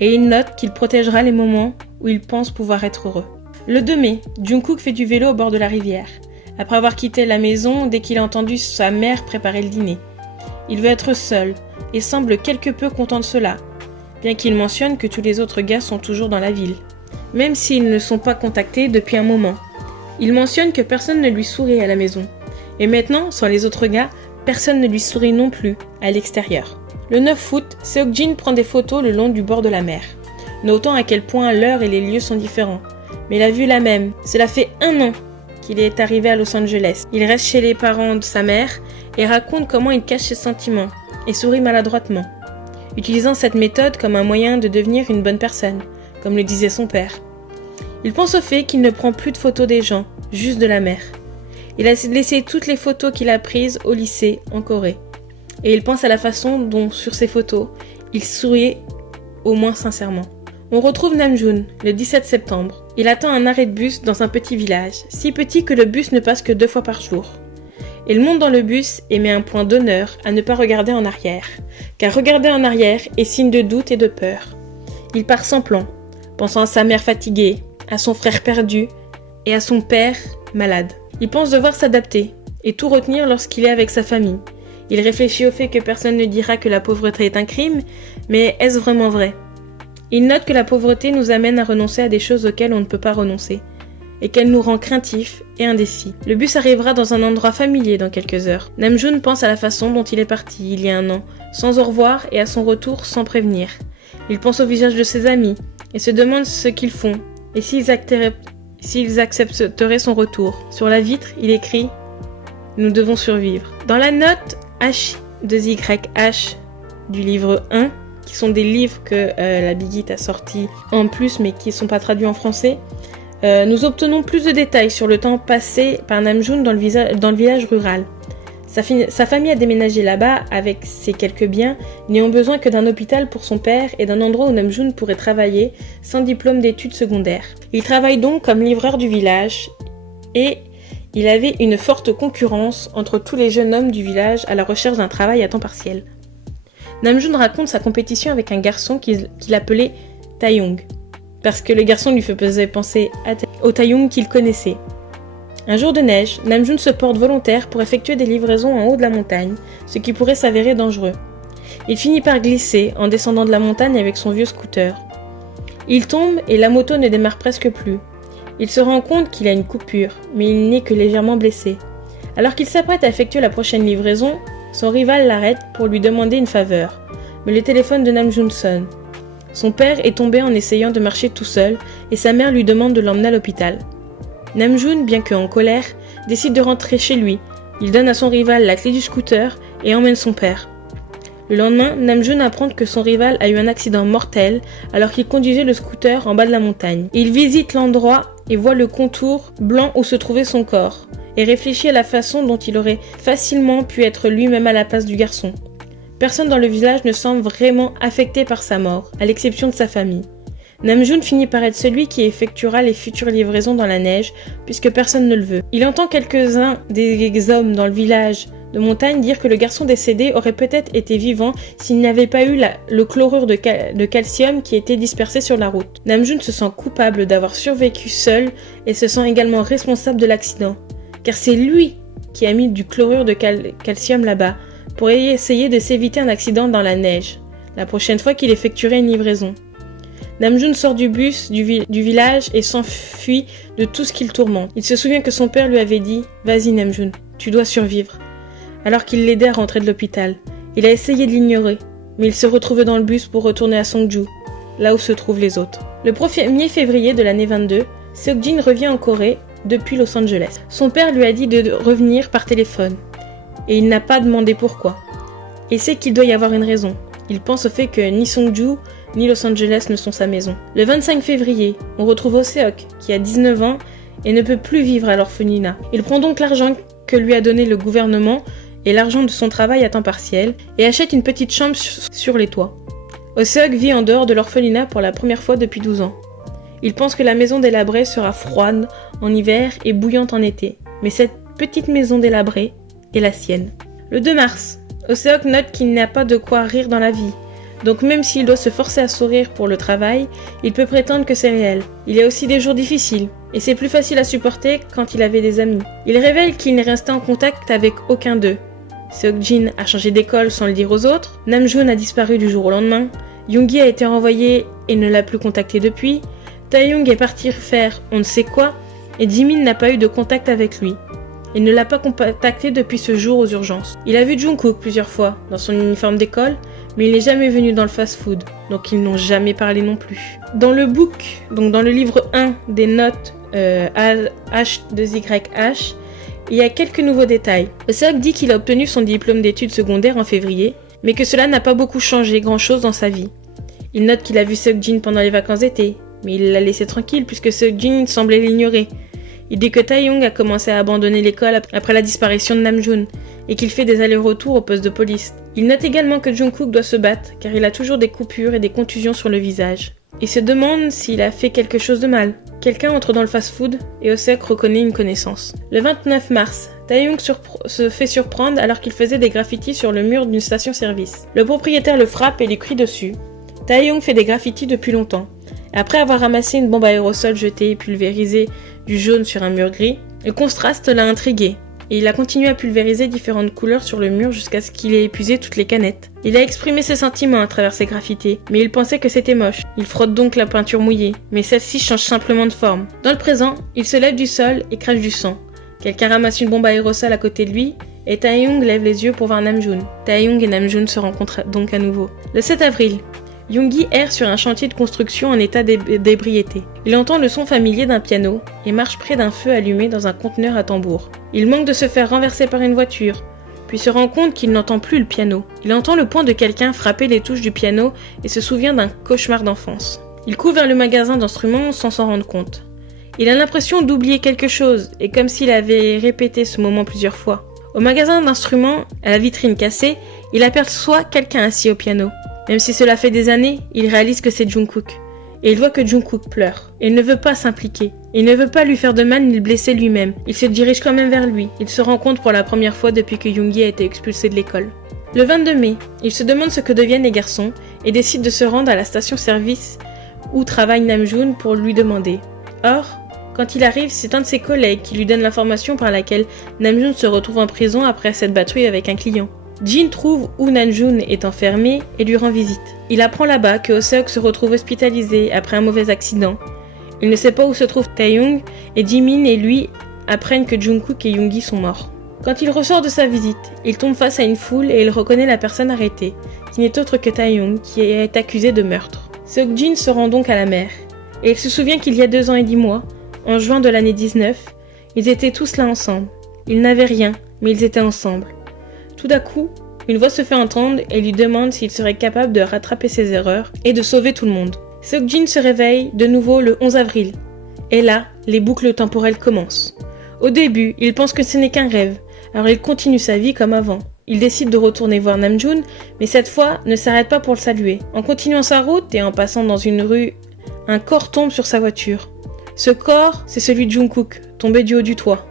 Et il note qu'il protégera les moments où il pense pouvoir être heureux. Le 2 mai, Jungkook fait du vélo au bord de la rivière, après avoir quitté la maison dès qu'il a entendu sa mère préparer le dîner. Il veut être seul et semble quelque peu content de cela, bien qu'il mentionne que tous les autres gars sont toujours dans la ville, même s'ils ne sont pas contactés depuis un moment. Il mentionne que personne ne lui sourit à la maison, et maintenant, sans les autres gars, personne ne lui sourit non plus à l'extérieur. Le 9 août, Seokjin prend des photos le long du bord de la mer, notant à quel point l'heure et les lieux sont différents. Mais la vue est la même. Cela fait 1 an qu'il est arrivé à Los Angeles. Il reste chez les parents de sa mère et raconte comment il cache ses sentiments et sourit maladroitement, utilisant cette méthode comme un moyen de devenir une bonne personne, comme le disait son père. Il pense au fait qu'il ne prend plus de photos des gens, juste de la mer. Il a laissé toutes les photos qu'il a prises au lycée en Corée. Et il pense à la façon dont, sur ces photos, il souriait au moins sincèrement. On retrouve Namjoon le 17 septembre. Il attend un arrêt de bus dans un petit village, si petit que le bus ne passe que 2 fois par jour. Il monte dans le bus et met un point d'honneur à ne pas regarder en arrière, car regarder en arrière est signe de doute et de peur. Il part sans plan, pensant à sa mère fatiguée, à son frère perdu et à son père malade. Il pense devoir s'adapter et tout retenir lorsqu'il est avec sa famille. Il réfléchit au fait que personne ne dira que la pauvreté est un crime, mais est-ce vraiment vrai ? Il note que la pauvreté nous amène à renoncer à des choses auxquelles on ne peut pas renoncer, et qu'elle nous rend craintifs et indécis. Le bus arrivera dans un endroit familier dans quelques heures. Namjoon pense à la façon dont il est parti il y a 1 an, sans au revoir et à son retour sans prévenir. Il pense au visage de ses amis et se demande ce qu'ils font et s'ils accepteraient son retour. Sur la vitre, il écrit « Nous devons survivre ». Dans la note H2YH du livre 1, qui sont des livres que la Big Hit a sortis en plus mais qui ne sont pas traduits en français, nous obtenons plus de détails sur le temps passé par Namjoon dans le village rural. Sa famille a déménagé là-bas avec ses quelques biens, n'ayant besoin que d'un hôpital pour son père et d'un endroit où Namjoon pourrait travailler sans diplôme d'études secondaires. Il travaille donc comme livreur du village et il avait une forte concurrence entre tous les jeunes hommes du village à la recherche d'un travail à temps partiel. Namjoon raconte sa compétition avec un garçon qu'il appelait Taeyong, parce que le garçon lui faisait penser au Taeyong qu'il connaissait. Un jour de neige, Namjoon se porte volontaire pour effectuer des livraisons en haut de la montagne, ce qui pourrait s'avérer dangereux. Il finit par glisser en descendant de la montagne avec son vieux scooter. Il tombe et la moto ne démarre presque plus. Il se rend compte qu'il a une coupure, mais il n'est que légèrement blessé. Alors qu'il s'apprête à effectuer la prochaine livraison, son rival l'arrête pour lui demander une faveur, mais le téléphone de Namjoon sonne. Son père est tombé en essayant de marcher tout seul et sa mère lui demande de l'emmener à l'hôpital. Namjoon, bien qu'en colère, décide de rentrer chez lui. Il donne à son rival la clé du scooter et emmène son père. Le lendemain, Namjoon apprend que son rival a eu un accident mortel alors qu'il conduisait le scooter en bas de la montagne. Il visite l'endroit et voit le contour blanc où se trouvait son corps et réfléchit à la façon dont il aurait facilement pu être lui-même à la place du garçon. Personne dans le village ne semble vraiment affecté par sa mort, à l'exception de sa famille. Namjoon finit par être celui qui effectuera les futures livraisons dans la neige, puisque personne ne le veut. Il entend quelques-uns des hommes dans le village de montagne dire que le garçon décédé aurait peut-être été vivant s'il n'avait pas eu le chlorure de calcium qui était dispersé sur la route. Namjoon se sent coupable d'avoir survécu seul et se sent également responsable de l'accident, car c'est lui qui a mis du chlorure de calcium là-bas, pour essayer de s'éviter un accident dans la neige, la prochaine fois qu'il effectuerait une livraison. Namjoon sort du bus du village et s'enfuit de tout ce qui le tourmente. Il se souvient que son père lui avait dit « Vas-y Namjoon, tu dois survivre », alors qu'il l'aidait à rentrer de l'hôpital. Il a essayé de l'ignorer, mais il se retrouvait dans le bus pour retourner à Songju, là où se trouvent les autres. Le 1er février de l'année 22, Seokjin revient en Corée depuis Los Angeles. Son père lui a dit de revenir par téléphone, et il n'a pas demandé pourquoi. Il sait qu'il doit y avoir une raison. Il pense au fait que ni Songju ni Los Angeles ne sont sa maison. Le 25 février, on retrouve Oh-seok, qui a 19 ans et ne peut plus vivre à l'orphelinat. Il prend donc l'argent que lui a donné le gouvernement et l'argent de son travail à temps partiel et achète une petite chambre sur les toits. Oh-seok vit en dehors de l'orphelinat pour la première fois depuis 12 ans. Il pense que la maison délabrée sera froide en hiver et bouillante en été, mais cette petite maison délabrée est la sienne. Le 2 mars, Oh-seok note qu'il n'a pas de quoi rire dans la vie. Donc même s'il doit se forcer à sourire pour le travail, il peut prétendre que c'est réel. Il y a aussi des jours difficiles, et c'est plus facile à supporter quand il avait des amis. Il révèle qu'il n'est resté en contact avec aucun d'eux. Seok-jin a changé d'école sans le dire aux autres, Namjoon a disparu du jour au lendemain, Yoongi a été renvoyé et ne l'a plus contacté depuis, Taehyung est parti faire on ne sait quoi, et Jimin n'a pas eu de contact avec lui. Il ne l'a pas contacté depuis ce jour aux urgences. Il a vu Jungkook plusieurs fois dans son uniforme d'école, mais il n'est jamais venu dans le fast-food, donc ils n'ont jamais parlé non plus. Dans le book, donc dans le livre 1 des notes H2YH, il y a quelques nouveaux détails. Oh-seok dit qu'il a obtenu son diplôme d'études secondaires en février, mais que cela n'a pas beaucoup changé grand-chose dans sa vie. Il note qu'il a vu Seok-jin pendant les vacances d'été, mais il l'a laissé tranquille puisque Seok-jin semblait l'ignorer. Il dit que Taehyung a commencé à abandonner l'école après la disparition de Namjoon et qu'il fait des allers-retours au poste de police. Il note également que Jungkook doit se battre car il a toujours des coupures et des contusions sur le visage. Il se demande s'il a fait quelque chose de mal. Quelqu'un entre dans le fast-food et Oh-seok reconnaît une connaissance. Le 29 mars, Taehyung se fait surprendre alors qu'il faisait des graffitis sur le mur d'une station-service. Le propriétaire le frappe et lui crie dessus. Taehyung fait des graffitis depuis longtemps. Après avoir ramassé une bombe à aérosol jetée et pulvérisée du jaune sur un mur gris, le contraste l'a intrigué, et il a continué à pulvériser différentes couleurs sur le mur jusqu'à ce qu'il ait épuisé toutes les canettes. Il a exprimé ses sentiments à travers ses graffitis, mais il pensait que c'était moche. Il frotte donc la peinture mouillée, mais celle-ci change simplement de forme. Dans le présent, il se lève du sol et crache du sang. Quelqu'un ramasse une bombe à aérosol à côté de lui, et Taehyung lève les yeux pour voir Namjoon. Taehyung et Namjoon se rencontrent donc à nouveau. Le 7 avril, Yoongi erre sur un chantier de construction en état d'ébriété. Il entend le son familier d'un piano et marche près d'un feu allumé dans un conteneur à tambour. Il manque de se faire renverser par une voiture, puis se rend compte qu'il n'entend plus le piano. Il entend le poing de quelqu'un frapper les touches du piano et se souvient d'un cauchemar d'enfance. Il court vers le magasin d'instruments sans s'en rendre compte. Il a l'impression d'oublier quelque chose et comme s'il avait répété ce moment plusieurs fois. Au magasin d'instruments, à la vitrine cassée, il aperçoit quelqu'un assis au piano. Même si cela fait des années, il réalise que c'est Jungkook. Et il voit que Jungkook pleure. Il ne veut pas s'impliquer. Il ne veut pas lui faire de mal ni le blesser lui-même. Il se dirige quand même vers lui. Il se rend compte pour la première fois depuis que Yoongi a été expulsé de l'école. Le 22 mai, il se demande ce que deviennent les garçons et décide de se rendre à la station-service où travaille Namjoon pour lui demander. Or, quand il arrive, c'est un de ses collègues qui lui donne l'information par laquelle Namjoon se retrouve en prison après cette bataille avec un client. Jin trouve où Namjoon est enfermé et lui rend visite. Il apprend là-bas que Oh-seok se retrouve hospitalisé après un mauvais accident. Il ne sait pas où se trouve Taehyung et Jimin et lui apprennent que Jungkook et Yoongi sont morts. Quand il ressort de sa visite, il tombe face à une foule et il reconnaît la personne arrêtée, qui n'est autre que Taehyung, qui est accusé de meurtre. Seok-jin se rend donc à la mer, et il se souvient qu'il y a 2 ans et 10 mois, en juin de l'année 19, ils étaient tous là ensemble. Ils n'avaient rien, mais ils étaient ensemble. Tout d'un coup, une voix se fait entendre et lui demande s'il serait capable de rattraper ses erreurs et de sauver tout le monde. Seok-jin se réveille de nouveau le 11 avril. Et là, les boucles temporelles commencent. Au début, il pense que ce n'est qu'un rêve, alors il continue sa vie comme avant. Il décide de retourner voir Namjoon, mais cette fois ne s'arrête pas pour le saluer. En continuant sa route et en passant dans une rue, un corps tombe sur sa voiture. Ce corps, c'est celui de Jungkook, tombé du haut du toit.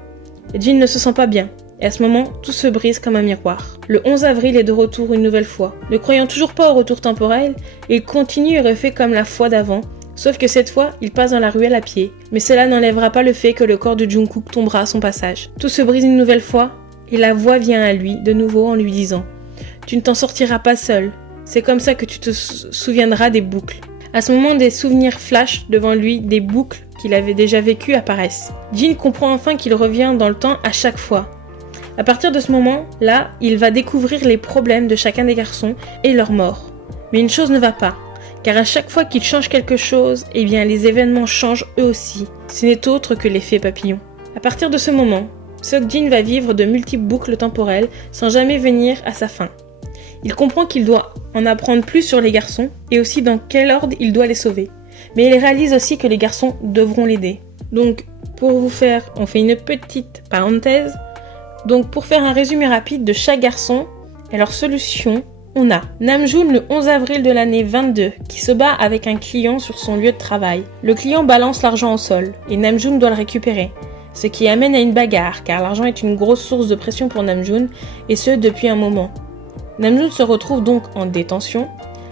Jin ne se sent pas bien. Et à ce moment, tout se brise comme un miroir. Le 11 avril est de retour une nouvelle fois. Ne croyant toujours pas au retour temporel, il continue et refait comme la fois d'avant, sauf que cette fois, il passe dans la ruelle à pied. Mais cela n'enlèvera pas le fait que le corps de Jungkook tombera à son passage. Tout se brise une nouvelle fois, et la voix vient à lui, de nouveau en lui disant « Tu ne t'en sortiras pas seul. C'est comme ça que tu te souviendras des boucles. » À ce moment, des souvenirs flashent devant lui, des boucles qu'il avait déjà vécues apparaissent. Jin comprend enfin qu'il revient dans le temps à chaque fois. À partir de ce moment-là, il va découvrir les problèmes de chacun des garçons et leur mort. Mais une chose ne va pas, car à chaque fois qu'il change quelque chose, eh bien les événements changent eux aussi. Ce n'est autre que l'effet papillon. À partir de ce moment, Seok-jin va vivre de multiples boucles temporelles sans jamais venir à sa fin. Il comprend qu'il doit en apprendre plus sur les garçons et aussi dans quel ordre il doit les sauver. Mais il réalise aussi que les garçons devront l'aider. Donc, on fait une petite parenthèse. Donc, pour faire un résumé rapide de chaque garçon et leur solution, on a Namjoon le 11 avril de l'année 22 qui se bat avec un client sur son lieu de travail. Le client balance l'argent au sol et Namjoon doit le récupérer. Ce qui amène à une bagarre car l'argent est une grosse source de pression pour Namjoon et ce depuis un moment. Namjoon se retrouve donc en détention.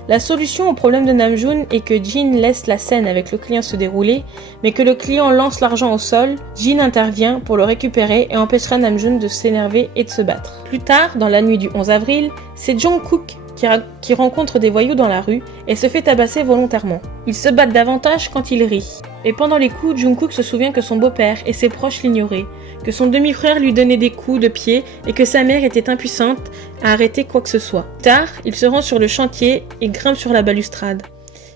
La solution au problème de Namjoon est que Jin laisse la scène avec le client se dérouler, mais que le client lance l'argent au sol, Jin intervient pour le récupérer et empêchera Namjoon de s'énerver et de se battre. Plus tard, dans la nuit du 11 avril, c'est Jungkook qui rencontre des voyous dans la rue et se fait tabasser volontairement. Ils se battent davantage quand il rit. Et pendant les coups, Jungkook se souvient que son beau-père et ses proches l'ignoraient, que son demi-frère lui donnait des coups de pied et que sa mère était impuissante à arrêter quoi que ce soit. Tard, il se rend sur le chantier et grimpe sur la balustrade.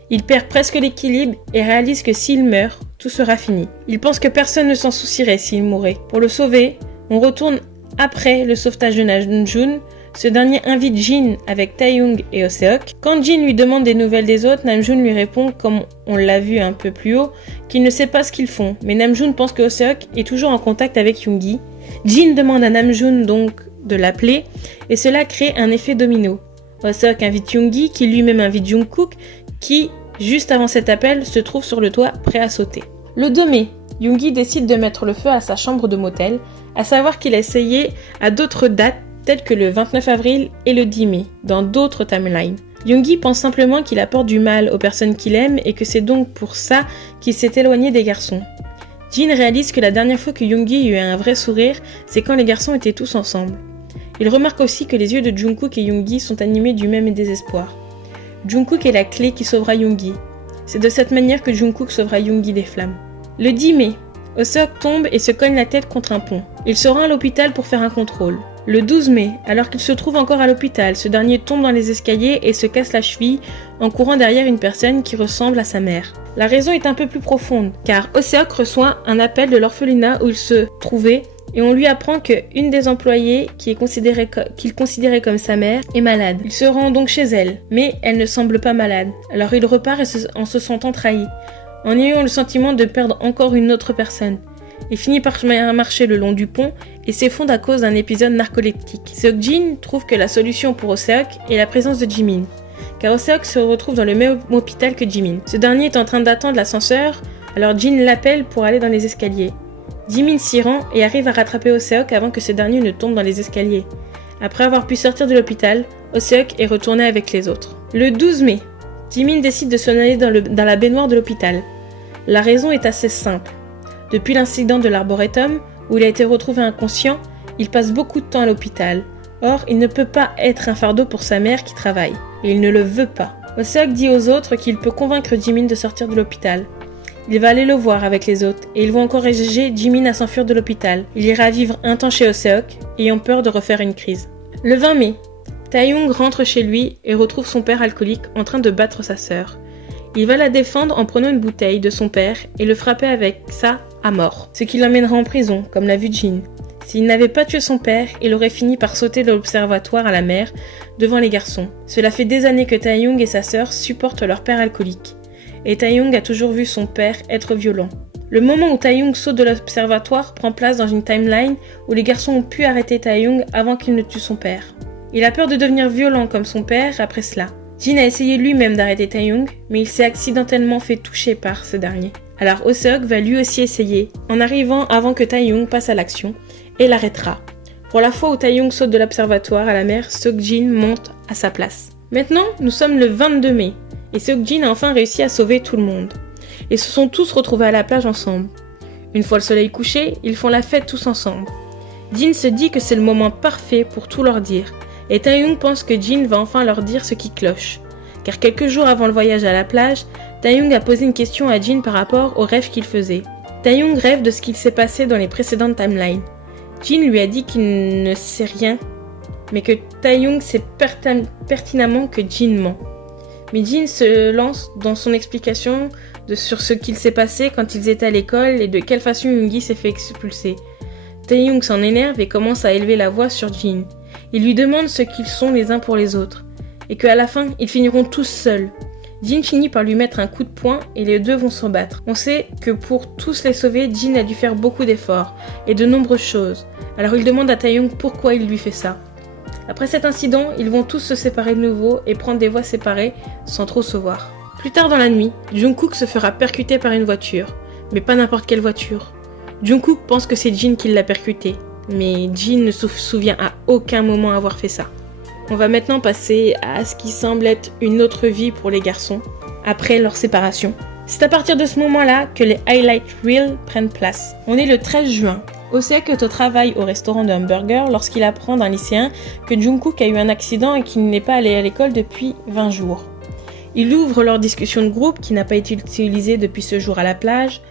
Il perd presque l'équilibre et réalise que s'il meurt, tout sera fini. Il pense que personne ne s'en soucierait s'il mourait. Pour le sauver, on retourne après le sauvetage de Namjoon. Ce dernier invite Jin avec Taehyung et Hoseok. Quand Jin lui demande des nouvelles des autres, Namjoon lui répond, comme on l'a vu un peu plus haut, qu'il ne sait pas ce qu'ils font. Mais Namjoon pense que Hoseok est toujours en contact avec Yoongi. Jin demande à Namjoon donc de l'appeler et cela crée un effet domino. Hoseok invite Yoongi qui lui-même invite Jungkook qui, juste avant cet appel, se trouve sur le toit prêt à sauter. Le 2 mai, Yoongi décide de mettre le feu à sa chambre de motel, à savoir qu'il a essayé à d'autres dates tels que le 29 avril et le 10 mai, dans d'autres timelines. Yoongi pense simplement qu'il apporte du mal aux personnes qu'il aime et que c'est donc pour ça qu'il s'est éloigné des garçons. Jin réalise que la dernière fois que Yoongi eut un vrai sourire, c'est quand les garçons étaient tous ensemble. Il remarque aussi que les yeux de Jungkook et Yoongi sont animés du même désespoir. Jungkook est la clé qui sauvera Yoongi. C'est de cette manière que Jungkook sauvera Yoongi des flammes. Le 10 mai, Hoseok tombe et se cogne la tête contre un pont. Il se rend à l'hôpital pour faire un contrôle. Le 12 mai, alors qu'il se trouve encore à l'hôpital, ce dernier tombe dans les escaliers et se casse la cheville en courant derrière une personne qui ressemble à sa mère. La raison est un peu plus profonde, car Hoseok reçoit un appel de l'orphelinat où il se trouvait et on lui apprend qu'une des employées qu'il considérait comme sa mère est malade. Il se rend donc chez elle, mais elle ne semble pas malade. Alors il repart en se sentant trahi, en ayant le sentiment de perdre encore une autre personne. Il finit par marcher le long du pont et s'effondre à cause d'un épisode narcoleptique. Seokjin trouve que la solution pour Hoseok est la présence de Jimin, car Hoseok se retrouve dans le même hôpital que Jimin. Ce dernier est en train d'attendre l'ascenseur, alors Jin l'appelle pour aller dans les escaliers. Jimin s'y rend et arrive à rattraper Hoseok avant que ce dernier ne tombe dans les escaliers. Après avoir pu sortir de l'hôpital, Hoseok est retourné avec les autres. Le 12 mai, Jimin décide de se noyer dans la baignoire de l'hôpital. La raison est assez simple. Depuis l'incident de l'arboretum, où il a été retrouvé inconscient, il passe beaucoup de temps à l'hôpital. Or, il ne peut pas être un fardeau pour sa mère qui travaille, et il ne le veut pas. Hoseok dit aux autres qu'il peut convaincre Jimin de sortir de l'hôpital. Il va aller le voir avec les autres, et ils vont encourager Jimin à s'enfuir de l'hôpital. Il ira vivre un temps chez Hoseok, ayant peur de refaire une crise. Le 20 mai, Taehyung rentre chez lui et retrouve son père alcoolique en train de battre sa sœur. Il va la défendre en prenant une bouteille de son père et le frapper avec ça à mort, ce qui l'emmènera en prison, comme l'a vu Jin. S'il n'avait pas tué son père, il aurait fini par sauter de l'observatoire à la mer devant les garçons. Cela fait des années que Taehyung et sa sœur supportent leur père alcoolique. Et Taehyung a toujours vu son père être violent. Le moment où Taehyung saute de l'observatoire prend place dans une timeline où les garçons ont pu arrêter Taehyung avant qu'il ne tue son père. Il a peur de devenir violent comme son père après cela. Jin a essayé lui-même d'arrêter Taehyung, mais il s'est accidentellement fait toucher par ce dernier. Alors Hoseok va lui aussi essayer, en arrivant avant que Taehyung passe à l'action, et l'arrêtera. Pour la fois où Taehyung saute de l'observatoire à la mer, Seokjin monte à sa place. Maintenant, nous sommes le 22 mai, et Seokjin a enfin réussi à sauver tout le monde. Ils se sont tous retrouvés à la plage ensemble. Une fois le soleil couché, ils font la fête tous ensemble. Jin se dit que c'est le moment parfait pour tout leur dire, et Taehyung pense que Jin va enfin leur dire ce qui cloche. Car quelques jours avant le voyage à la plage, Taehyung a posé une question à Jin par rapport au rêve qu'il faisait. Taehyung rêve de ce qu'il s'est passé dans les précédentes timelines. Jin lui a dit qu'il ne sait rien, mais que Taehyung sait pertinemment que Jin ment. Mais Jin se lance dans son explication sur ce qu'il s'est passé quand ils étaient à l'école et de quelle façon Yoongi s'est fait expulser. Taehyung s'en énerve et commence à élever la voix sur Jin. Il lui demande ce qu'ils sont les uns pour les autres. et qu'à la fin, ils finiront tous seuls. Jin finit par lui mettre un coup de poing et les deux vont se battre. On sait que pour tous les sauver, Jin a dû faire beaucoup d'efforts et de nombreuses choses. Alors il demande à Taeyong pourquoi il lui fait ça. Après cet incident, ils vont tous se séparer de nouveau et prendre des voies séparées sans trop se voir. Plus tard dans la nuit, Jungkook se fera percuter par une voiture, mais pas n'importe quelle voiture. Jungkook pense que c'est Jin qui l'a percuté, mais Jin ne se souvient à aucun moment avoir fait ça. On va maintenant passer à ce qui semble être une autre vie pour les garçons, après leur séparation. C'est à partir de ce moment-là que les highlight reels prennent place. On est le 13 juin. Hoseok est au travail au restaurant de hamburger lorsqu'il apprend d'un lycéen que Jungkook a eu un accident et qu'il n'est pas allé à l'école depuis 20 jours. Il ouvre leur discussion de groupe qui n'a pas été utilisée depuis ce jour à la plage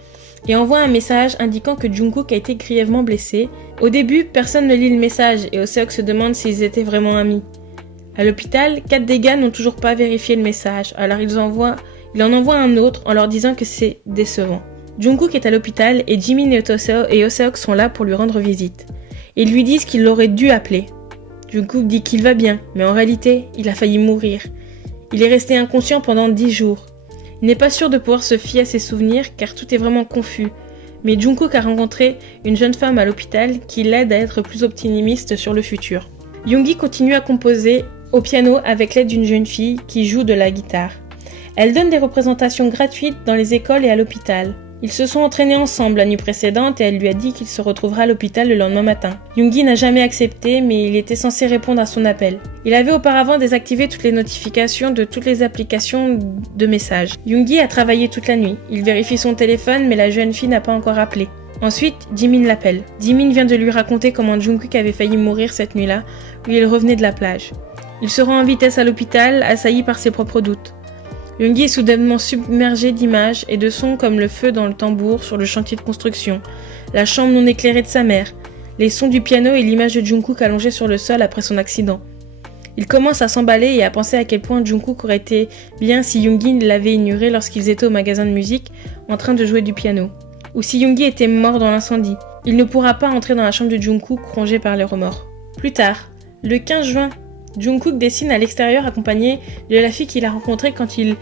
et envoie un message indiquant que Jungkook a été grièvement blessé. Au début, personne ne lit le message et Hoseok se demande s'ils étaient vraiment amis. À l'hôpital, 4 des gars n'ont toujours pas vérifié le message, alors il en envoie un autre en leur disant que c'est décevant. Jungkook est à l'hôpital et Jimin et Hoseok sont là pour lui rendre visite. Ils lui disent qu'il aurait dû appeler. Jungkook dit qu'il va bien, mais en réalité, il a failli mourir. Il est resté inconscient pendant 10 jours. Il n'est pas sûr de pouvoir se fier à ses souvenirs car tout est vraiment confus. Mais Jungkook a rencontré une jeune femme à l'hôpital qui l'aide à être plus optimiste sur le futur. Yoongi continue à composer au piano avec l'aide d'une jeune fille qui joue de la guitare. Elle donne des représentations gratuites dans les écoles et à l'hôpital. Ils se sont entraînés ensemble la nuit précédente et elle lui a dit qu'il se retrouvera à l'hôpital le lendemain matin. Yoongi n'a jamais accepté mais il était censé répondre à son appel. Il avait auparavant désactivé toutes les notifications de toutes les applications de messages. Yoongi a travaillé toute la nuit. Il vérifie son téléphone mais la jeune fille n'a pas encore appelé. Ensuite, Jimin l'appelle. Jimin vient de lui raconter comment Jungkook avait failli mourir cette nuit-là où il revenait de la plage. Il se rend en vitesse à l'hôpital, assailli par ses propres doutes. Yoongi est soudainement submergé d'images et de sons comme le feu dans le tambour sur le chantier de construction, la chambre non éclairée de sa mère, les sons du piano et l'image de Jungkook allongé sur le sol après son accident. Il commence à s'emballer et à penser à quel point Jungkook aurait été bien si Yoongi l'avait ignoré lorsqu'ils étaient au magasin de musique en train de jouer du piano. Ou si Yoongi était mort dans l'incendie. Il ne pourra pas entrer dans la chambre de Jungkook rongé par les remords. Plus tard, le 15 juin, Jungkook dessine à l'extérieur accompagné de la fille qu'il a rencontrée quand il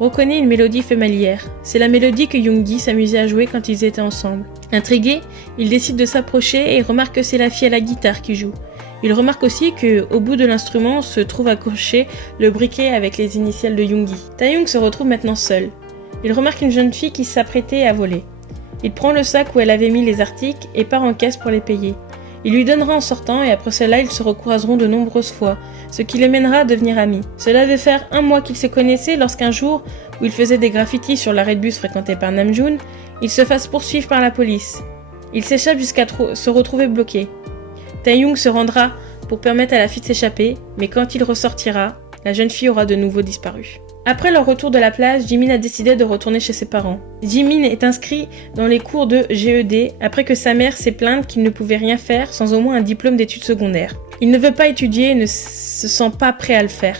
reconnaît une mélodie familière. C'est la mélodie que Yoongi s'amusait à jouer quand ils étaient ensemble. Intrigué, il décide de s'approcher et remarque que c'est la fille à la guitare qui joue. Il remarque aussi qu'au bout de l'instrument se trouve accroché le briquet avec les initiales de Yoongi. Taeyong se retrouve maintenant seul. Il remarque une jeune fille qui s'apprêtait à voler. Il prend le sac où elle avait mis les articles et part en caisse pour les payer. Il lui donnera en sortant et après cela ils se recroiseront de nombreuses fois, ce qui les mènera à devenir amis. Cela veut faire 1 mois qu'ils se connaissaient lorsqu'un jour, où il faisait des graffitis sur l'arrêt de bus fréquenté par Namjoon, ils se fassent poursuivre par la police. Il s'échappe jusqu'à se retrouver bloqué. Taeyong se rendra pour permettre à la fille de s'échapper, mais quand il ressortira, la jeune fille aura de nouveau disparu. Après leur retour de la plage, Jimin a décidé de retourner chez ses parents. Jimin est inscrit dans les cours de GED après que sa mère s'est plainte qu'il ne pouvait rien faire sans au moins un diplôme d'études secondaires. Il ne veut pas étudier et ne se sent pas prêt à le faire.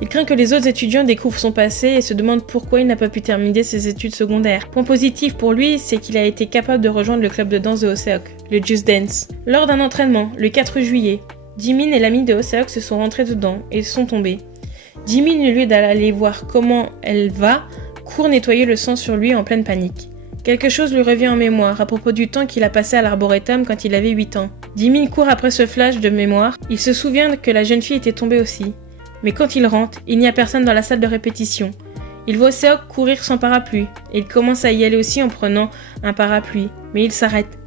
Il craint que les autres étudiants découvrent son passé et se demandent pourquoi il n'a pas pu terminer ses études secondaires. Point positif pour lui, c'est qu'il a été capable de rejoindre le club de danse de Hoseok, le Just Dance. Lors d'un entraînement, le 4 juillet, Jimin et l'ami de Hoseok se sont rentrés dedans et sont tombés. Jimin, au lieu d'aller voir comment elle va, court nettoyer le sang sur lui en pleine panique. Quelque chose lui revient en mémoire à propos du temps qu'il a passé à l'arboretum quand il avait 8 ans. Jimin court après ce flash de mémoire, il se souvient que la jeune fille était tombée aussi. Mais quand il rentre, il n'y a personne dans la salle de répétition. Il voit Hoseok courir sans parapluie, et il commence à y aller aussi en prenant un parapluie, mais il s'arrête.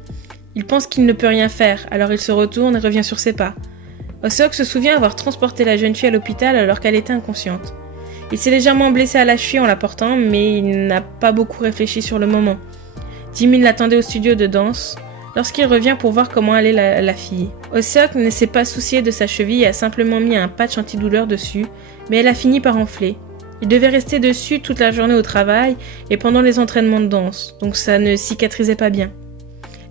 Il pense qu'il ne peut rien faire, alors il se retourne et revient sur ses pas. Hoseok se souvient avoir transporté la jeune fille à l'hôpital alors qu'elle était inconsciente. Il s'est légèrement blessé à la cheville en la portant, mais il n'a pas beaucoup réfléchi sur le moment. Jimin l'attendait au studio de danse lorsqu'il revient pour voir comment allait la fille. Hoseok ne s'est pas soucié de sa cheville et a simplement mis un patch antidouleur dessus, mais elle a fini par enfler. Il devait rester dessus toute la journée au travail et pendant les entraînements de danse, donc ça ne cicatrisait pas bien.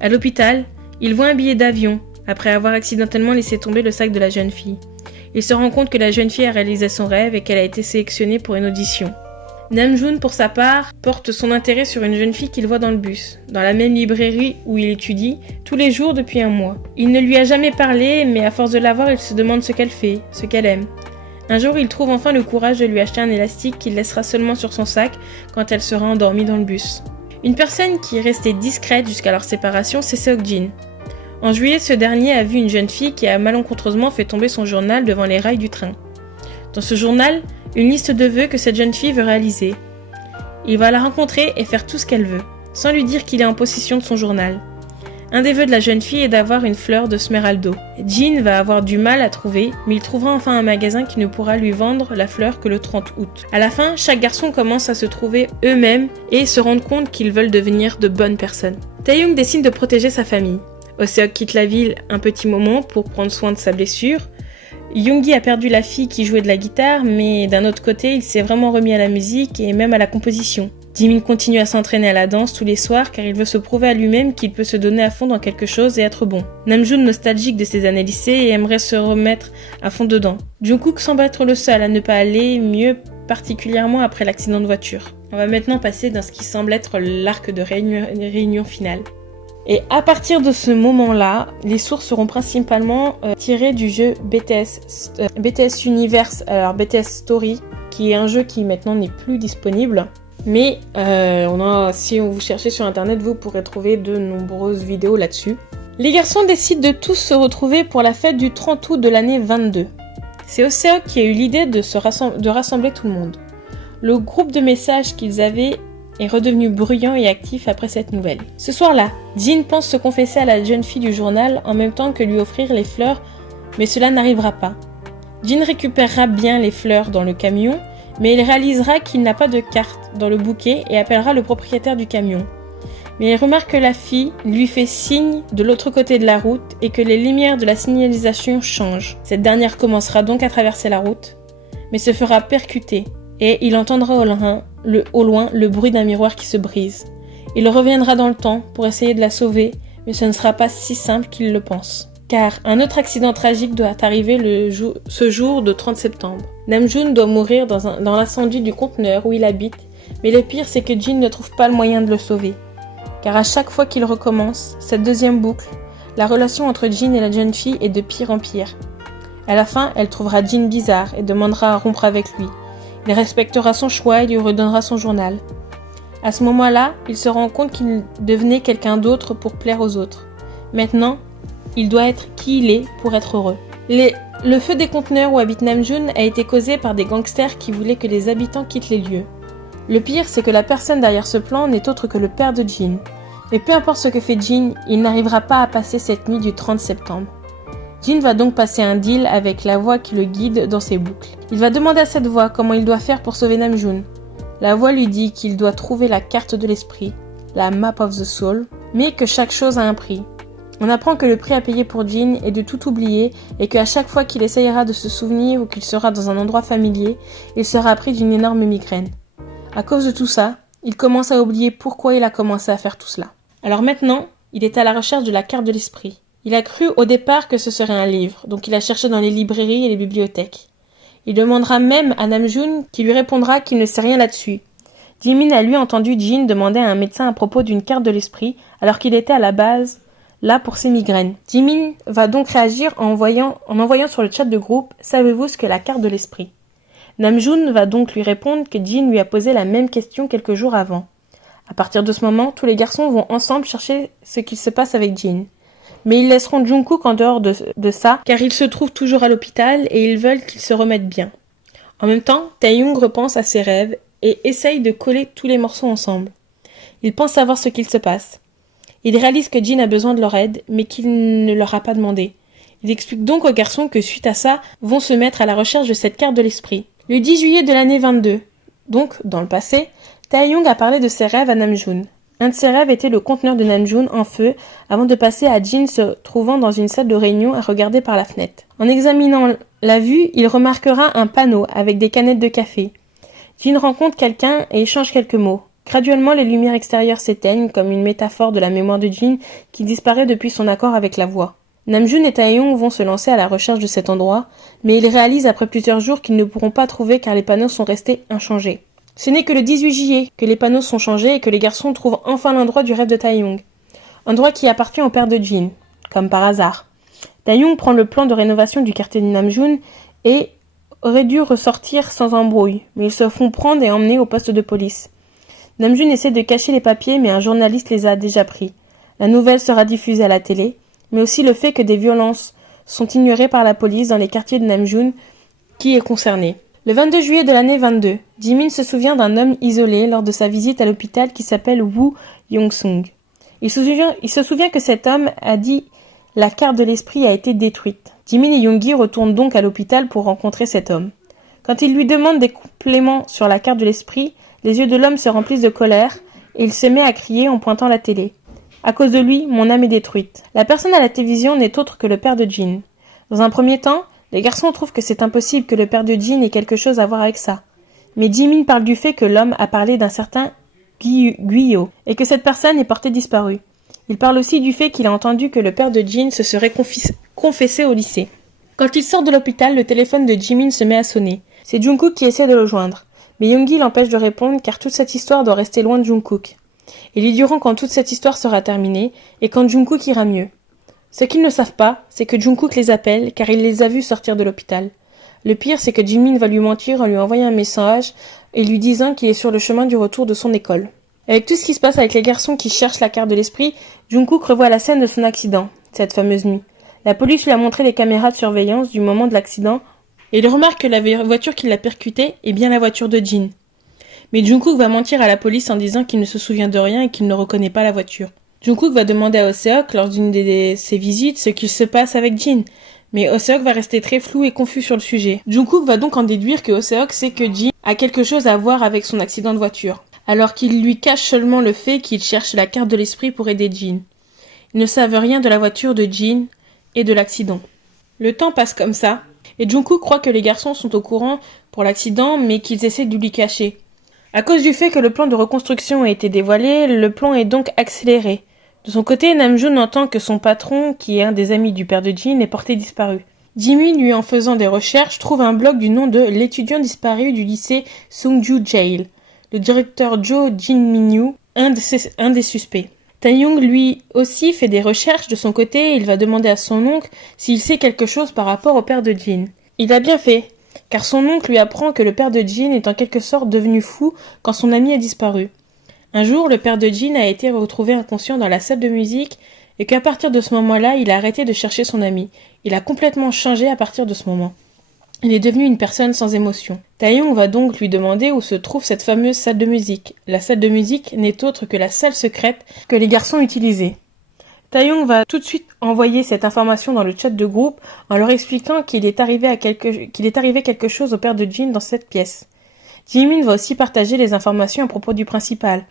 À l'hôpital, il voit un billet d'avion, après avoir accidentellement laissé tomber le sac de la jeune fille. Il se rend compte que la jeune fille a réalisé son rêve et qu'elle a été sélectionnée pour une audition. Namjoon, pour sa part, porte son intérêt sur une jeune fille qu'il voit dans le bus, dans la même librairie où il étudie, tous les jours depuis 1 mois. Il ne lui a jamais parlé, mais à force de la voir, il se demande ce qu'elle fait, ce qu'elle aime. Un jour, il trouve enfin le courage de lui acheter un élastique qu'il laissera seulement sur son sac quand elle sera endormie dans le bus. Une personne qui est restée discrète jusqu'à leur séparation, c'est Seok-jin. En juillet, ce dernier a vu une jeune fille qui a malencontreusement fait tomber son journal devant les rails du train. Dans ce journal, une liste de vœux que cette jeune fille veut réaliser. Il va la rencontrer et faire tout ce qu'elle veut, sans lui dire qu'il est en possession de son journal. Un des vœux de la jeune fille est d'avoir une fleur de Smeraldo. Jin va avoir du mal à trouver, mais il trouvera enfin un magasin qui ne pourra lui vendre la fleur que le 30 août. À la fin, chaque garçon commence à se trouver eux-mêmes et se rendre compte qu'ils veulent devenir de bonnes personnes. Taehyung décide de protéger sa famille. Oh-seok quitte la ville un petit moment pour prendre soin de sa blessure. Yoongi a perdu la fille qui jouait de la guitare, mais d'un autre côté, il s'est vraiment remis à la musique et même à la composition. Jimin continue à s'entraîner à la danse tous les soirs car il veut se prouver à lui-même qu'il peut se donner à fond dans quelque chose et être bon. Namjoon, nostalgique de ses années lycée, aimerait se remettre à fond dedans. Jungkook semble être le seul à ne pas aller mieux, particulièrement après l'accident de voiture. On va maintenant passer dans ce qui semble être l'arc de réunion finale. Et à partir de ce moment-là, les sources seront principalement tirées du jeu BTS Universe, alors BTS Story, qui est un jeu qui maintenant n'est plus disponible. Mais si vous cherchez sur internet, vous pourrez trouver de nombreuses vidéos là-dessus. Les garçons décident de tous se retrouver pour la fête du 30 août de l'année 22. C'est Oh-seok qui a eu l'idée de rassembler tout le monde. Le groupe de messages qu'ils avaient est redevenu bruyant et actif après cette nouvelle. Ce soir-là, Jin pense se confesser à la jeune fille du journal en même temps que lui offrir les fleurs, mais cela n'arrivera pas. Jin récupérera bien les fleurs dans le camion, mais il réalisera qu'il n'a pas de carte dans le bouquet et appellera le propriétaire du camion. Mais il remarque que la fille lui fait signe de l'autre côté de la route et que les lumières de la signalisation changent. Cette dernière commencera donc à traverser la route, mais se fera percuter et il entendra au loin le bruit d'un miroir qui se brise. Il reviendra dans le temps pour essayer de la sauver, mais ce ne sera pas si simple qu'il le pense. Car un autre accident tragique doit arriver ce jour de 30 septembre. Namjoon doit mourir dans l'incendie du conteneur où il habite, mais le pire c'est que Jin ne trouve pas le moyen de le sauver. Car à chaque fois qu'il recommence cette deuxième boucle, la relation entre Jin et la jeune fille est de pire en pire. À la fin, elle trouvera Jin bizarre et demandera à rompre avec lui. Il respectera son choix et lui redonnera son journal. À ce moment-là, il se rend compte qu'il devenait quelqu'un d'autre pour plaire aux autres. Maintenant, il doit être qui il est pour être heureux. Le feu des conteneurs où habite Namjoon a été causé par des gangsters qui voulaient que les habitants quittent les lieux. Le pire, c'est que la personne derrière ce plan n'est autre que le père de Jin. Mais peu importe ce que fait Jin, il n'arrivera pas à passer cette nuit du 30 septembre. Jin va donc passer un deal avec la voix qui le guide dans ses boucles. Il va demander à cette voix comment il doit faire pour sauver Namjoon. La voix lui dit qu'il doit trouver la carte de l'esprit, la Map of the Soul, mais que chaque chose a un prix. On apprend que le prix à payer pour Jin est de tout oublier et qu'à chaque fois qu'il essayera de se souvenir ou qu'il sera dans un endroit familier, il sera pris d'une énorme migraine. À cause de tout ça, il commence à oublier pourquoi il a commencé à faire tout cela. Alors maintenant, il est à la recherche de la carte de l'esprit. Il a cru au départ que ce serait un livre, donc il a cherché dans les librairies et les bibliothèques. Il demandera même à Namjoon qui lui répondra qu'il ne sait rien là-dessus. Jimin a lui entendu Jin demander à un médecin à propos d'une carte de l'esprit alors qu'il était à la base là pour ses migraines. Jimin va donc réagir en envoyant sur le chat de groupe « Savez-vous ce qu'est la carte de l'esprit ?» Namjoon va donc lui répondre que Jin lui a posé la même question quelques jours avant. À partir de ce moment, tous les garçons vont ensemble chercher ce qu'il se passe avec Jin. Mais ils laisseront Jungkook en dehors de ça, car il se trouve toujours à l'hôpital et ils veulent qu'il se remette bien. En même temps, Taehyung repense à ses rêves et essaye de coller tous les morceaux ensemble. Il pense savoir ce qu'il se passe. Il réalise que Jin a besoin de leur aide, mais qu'il ne leur a pas demandé. Il explique donc aux garçons que suite à ça, vont se mettre à la recherche de cette carte de l'esprit. Le 10 juillet de l'année 22, donc dans le passé, Taehyung a parlé de ses rêves à Namjoon. Un de ses rêves était le conteneur de Namjoon en feu avant de passer à Jin se trouvant dans une salle de réunion à regarder par la fenêtre. En examinant la vue, il remarquera un panneau avec des canettes de café. Jin rencontre quelqu'un et échange quelques mots. Graduellement, les lumières extérieures s'éteignent comme une métaphore de la mémoire de Jin qui disparaît depuis son accord avec la voix. Namjoon et Taehyung vont se lancer à la recherche de cet endroit, mais ils réalisent après plusieurs jours qu'ils ne pourront pas trouver car les panneaux sont restés inchangés. Ce n'est que le 18 juillet que les panneaux sont changés et que les garçons trouvent enfin l'endroit du rêve de Taehyung. Endroit qui appartient au père de Jin, comme par hasard. Taehyung prend le plan de rénovation du quartier de Namjoon et auraient dû ressortir sans embrouille, mais ils se font prendre et emmener au poste de police. Namjoon essaie de cacher les papiers, mais un journaliste les a déjà pris. La nouvelle sera diffusée à la télé, mais aussi le fait que des violences sont ignorées par la police dans les quartiers de Namjoon qui est concerné. Le 22 juillet de l'année 22, Jimin se souvient d'un homme isolé lors de sa visite à l'hôpital qui s'appelle Woo Young-sung. Il se souvient que cet homme a dit « La carte de l'esprit a été détruite ». Jimin et Yoongi retournent donc à l'hôpital pour rencontrer cet homme. Quand il lui demande des compléments sur la carte de l'esprit, les yeux de l'homme se remplissent de colère et il se met à crier en pointant la télé. À cause de lui, mon âme est détruite. La personne à la télévision n'est autre que le père de Jin. Dans un premier temps, les garçons trouvent que c'est impossible que le père de Jin ait quelque chose à voir avec ça. Mais Jimin parle du fait que l'homme a parlé d'un certain Guyo et que cette personne est portée disparue. Il parle aussi du fait qu'il a entendu que le père de Jin se serait confessé au lycée. Quand il sort de l'hôpital, le téléphone de Jimin se met à sonner. C'est Jungkook qui essaie de le joindre. Mais Yoongi l'empêche de répondre car toute cette histoire doit rester loin de Jungkook. Ils lui diront quand toute cette histoire sera terminée et quand Jungkook ira mieux. Ce qu'ils ne savent pas, c'est que Jungkook les appelle car il les a vus sortir de l'hôpital. Le pire, c'est que Jimin va lui mentir en lui envoyant un message et lui disant qu'il est sur le chemin du retour de son école. Avec tout ce qui se passe avec les garçons qui cherchent la carte de l'esprit, Jungkook revoit la scène de son accident, cette fameuse nuit. La police lui a montré les caméras de surveillance du moment de l'accident et il remarque que la voiture qui l'a percuté est bien la voiture de Jin. Mais Jungkook va mentir à la police en disant qu'il ne se souvient de rien et qu'il ne reconnaît pas la voiture. Jungkook va demander à Oh-seok lors d'une de ses visites ce qu'il se passe avec Jin. Mais Oh-seok va rester très flou et confus sur le sujet. Jungkook va donc en déduire que Oh-seok sait que Jin a quelque chose à voir avec son accident de voiture, alors qu'il lui cache seulement le fait qu'il cherche la carte de l'esprit pour aider Jin. Ils ne savent rien de la voiture de Jin et de l'accident. Le temps passe comme ça, et Jungkook croit que les garçons sont au courant pour l'accident, mais qu'ils essaient de lui cacher. À cause du fait que le plan de reconstruction a été dévoilé, le plan est donc accéléré. De son côté, Namjoon entend que son patron, qui est un des amis du père de Jin, est porté disparu. Jimin, lui, en faisant des recherches, trouve un blog du nom de l'étudiant disparu du lycée Sungju Jail. Le directeur Jo Jin-minyu, un des suspects. Taeyong, lui aussi, fait des recherches de son côté et il va demander à son oncle s'il sait quelque chose par rapport au père de Jin. Il a bien fait, car son oncle lui apprend que le père de Jin est en quelque sorte devenu fou quand son ami a disparu. Un jour, le père de Jin a été retrouvé inconscient dans la salle de musique et qu'à partir de ce moment-là, il a arrêté de chercher son ami. Il a complètement changé à partir de ce moment. Il est devenu une personne sans émotion. Taeyong va donc lui demander où se trouve cette fameuse salle de musique. La salle de musique n'est autre que la salle secrète que les garçons utilisaient. Taeyong va tout de suite envoyer cette information dans le chat de groupe en leur expliquant qu'il est arrivé quelque chose au père de Jin dans cette pièce. Jimin va aussi partager les informations à propos du principal.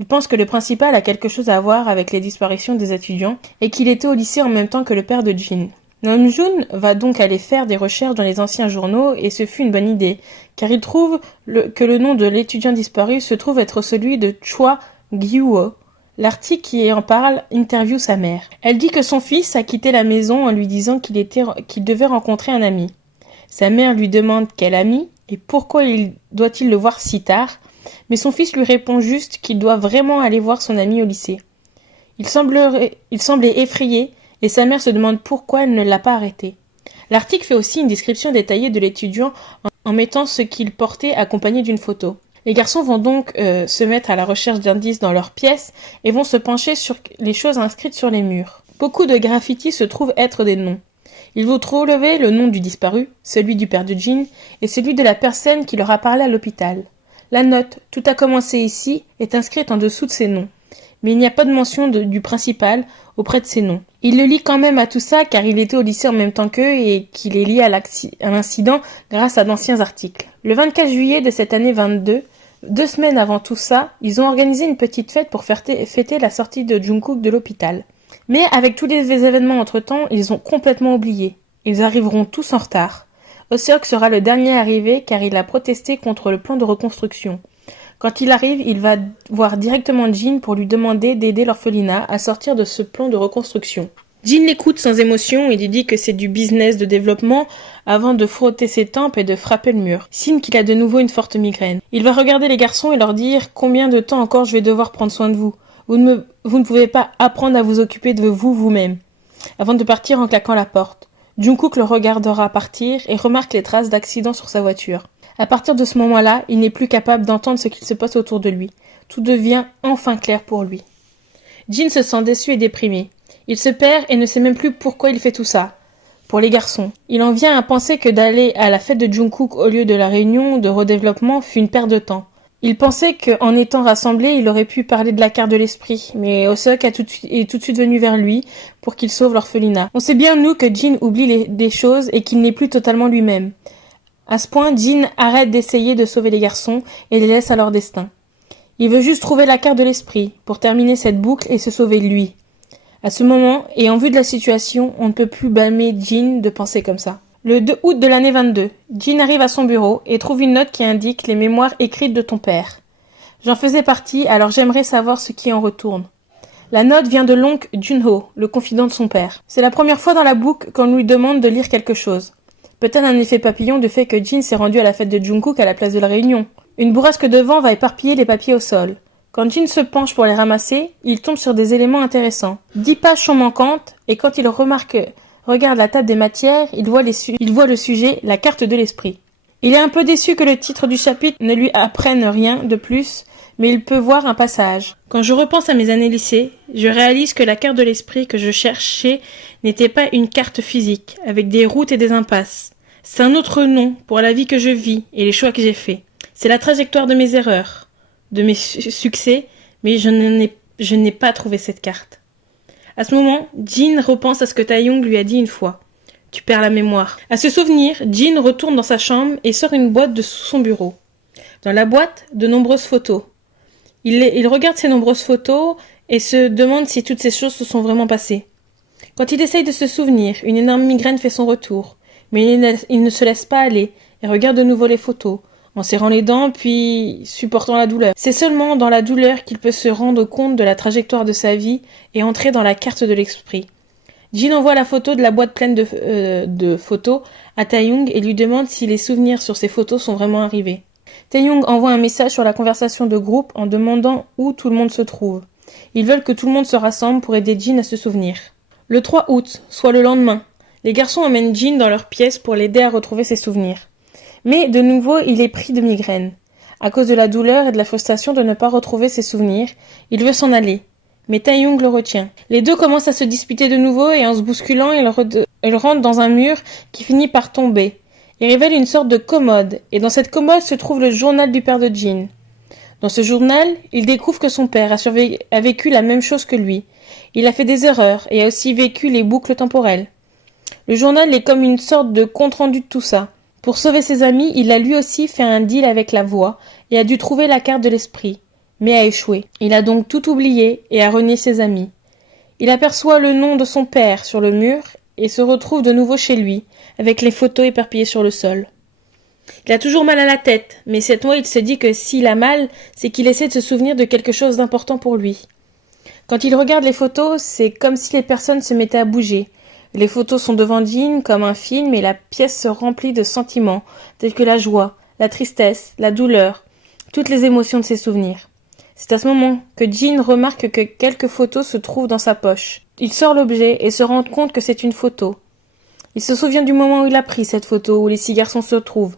Il pense que le principal a quelque chose à voir avec les disparitions des étudiants et qu'il était au lycée en même temps que le père de Jin. Namjoon va donc aller faire des recherches dans les anciens journaux et ce fut une bonne idée, car il trouve que le nom de l'étudiant disparu se trouve être celui de Choi Gyuo. L'article qui en parle interviewe sa mère. Elle dit que son fils a quitté la maison en lui disant qu'il devait rencontrer un ami. Sa mère lui demande quel ami et pourquoi doit-il le voir si tard, mais son fils lui répond juste qu'il doit vraiment aller voir son ami au lycée. Il semblait effrayé et sa mère se demande pourquoi elle ne l'a pas arrêté. L'article fait aussi une description détaillée de l'étudiant en mettant ce qu'il portait accompagné d'une photo. Les garçons vont donc se mettre à la recherche d'indices dans leurs pièces et vont se pencher sur les choses inscrites sur les murs. Beaucoup de graffitis se trouvent être des noms. Ils vont relever le nom du disparu, celui du père de Jin et celui de la personne qui leur a parlé à l'hôpital. La note « Tout a commencé ici » est inscrite en dessous de ces noms. Mais il n'y a pas de mention du principal auprès de ces noms. Il le lie quand même à tout ça car il était au lycée en même temps qu'eux et qu'il est lié à l'incident grâce à d'anciens articles. Le 24 juillet de cette année 22, 2 semaines avant tout ça, ils ont organisé une petite fête pour fêter la sortie de Jungkook de l'hôpital. Mais avec tous les événements entre-temps, ils ont complètement oublié. Ils arriveront tous en retard. Oh-seok sera le dernier arrivé car il a protesté contre le plan de reconstruction. Quand il arrive, il va voir directement Jin pour lui demander d'aider l'orphelinat à sortir de ce plan de reconstruction. Jin l'écoute sans émotion et lui dit que c'est du business de développement avant de frotter ses tempes et de frapper le mur, signe qu'il a de nouveau une forte migraine. Il va regarder les garçons et leur dire « Combien de temps encore je vais devoir prendre soin de vous ? Vous ne pouvez pas apprendre à vous occuper de vous-même. » Avant de partir en claquant la porte. Jungkook le regardera partir et remarque les traces d'accident sur sa voiture. À partir de ce moment-là, il n'est plus capable d'entendre ce qu'il se passe autour de lui. Tout devient enfin clair pour lui. Jin se sent déçu et déprimé. Il se perd et ne sait même plus pourquoi il fait tout ça. Pour les garçons, il en vient à penser que d'aller à la fête de Jungkook au lieu de la réunion de redéveloppement fut une perte de temps. Il pensait qu'en étant rassemblés, il aurait pu parler de la carte de l'esprit, mais Osuk est tout de suite venu vers lui pour qu'il sauve l'orphelinat. On sait bien, nous, que Jin oublie des choses et qu'il n'est plus totalement lui-même. À ce point, Jin arrête d'essayer de sauver les garçons et les laisse à leur destin. Il veut juste trouver la carte de l'esprit pour terminer cette boucle et se sauver lui. À ce moment, et en vue de la situation, on ne peut plus blâmer Jin de penser comme ça. Le 2 août de l'année 22, Jin arrive à son bureau et trouve une note qui indique les mémoires écrites de ton père. J'en faisais partie, alors j'aimerais savoir ce qui en retourne. La note vient de l'oncle Junho, le confident de son père. C'est la première fois dans la boucle qu'on lui demande de lire quelque chose. Peut-être un effet papillon du fait que Jin s'est rendu à la fête de Jungkook à la place de la réunion. Une bourrasque de vent va éparpiller les papiers au sol. Quand Jin se penche pour les ramasser, il tombe sur des éléments intéressants. 10 pages sont manquantes, et quand il regarde la table des matières, il voit le sujet, la carte de l'esprit. Il est un peu déçu que le titre du chapitre ne lui apprenne rien de plus, mais il peut voir un passage. Quand je repense à mes années lycée, je réalise que la carte de l'esprit que je cherchais n'était pas une carte physique, avec des routes et des impasses. C'est un autre nom pour la vie que je vis et les choix que j'ai faits. C'est la trajectoire de mes erreurs, de mes succès, mais je n'ai pas trouvé cette carte. À ce moment, Jin repense à ce que Taeyong lui a dit une fois. Tu perds la mémoire. À ce souvenir, Jin retourne dans sa chambre et sort une boîte de sous son bureau. Dans la boîte, de nombreuses photos. Il regarde ces nombreuses photos et se demande si toutes ces choses se sont vraiment passées. Quand il essaye de se souvenir, une énorme migraine fait son retour. Mais il ne se laisse pas aller et regarde de nouveau les photos, en serrant les dents puis supportant la douleur. C'est seulement dans la douleur qu'il peut se rendre compte de la trajectoire de sa vie et entrer dans la carte de l'esprit. Jin envoie la photo de la boîte pleine de photos à Taeyong et lui demande si les souvenirs sur ces photos sont vraiment arrivés. Taeyong envoie un message sur la conversation de groupe en demandant où tout le monde se trouve. Ils veulent que tout le monde se rassemble pour aider Jin à se souvenir. Le 3 août, soit le lendemain, les garçons emmènent Jin dans leur pièce pour l'aider à retrouver ses souvenirs. Mais de nouveau, il est pris de migraine. À cause de la douleur et de la frustration de ne pas retrouver ses souvenirs, il veut s'en aller. Mais Taeyong le retient. Les deux commencent à se disputer de nouveau et en se bousculant, ils rentrent dans un mur qui finit par tomber. Il révèle une sorte de commode, et dans cette commode se trouve le journal du père de Jin. Dans ce journal, il découvre que son père a vécu la même chose que lui. Il a fait des erreurs et a aussi vécu les boucles temporelles. Le journal est comme une sorte de compte-rendu de tout ça. Pour sauver ses amis, il a lui aussi fait un deal avec la voix et a dû trouver la carte de l'esprit, mais a échoué. Il a donc tout oublié et a renié ses amis. Il aperçoit le nom de son père sur le mur et se retrouve de nouveau chez lui, avec les photos éparpillées sur le sol. Il a toujours mal à la tête, mais cette fois il se dit que s'il a mal, c'est qu'il essaie de se souvenir de quelque chose d'important pour lui. Quand il regarde les photos, c'est comme si les personnes se mettaient à bouger. Les photos sont devant Jin comme un film et la pièce se remplit de sentiments, tels que la joie, la tristesse, la douleur, toutes les émotions de ses souvenirs. C'est à ce moment que Jin remarque que quelques photos se trouvent dans sa poche. Il sort l'objet et se rend compte que c'est une photo. Il se souvient du moment où il a pris cette photo, où les 6 garçons se trouvent.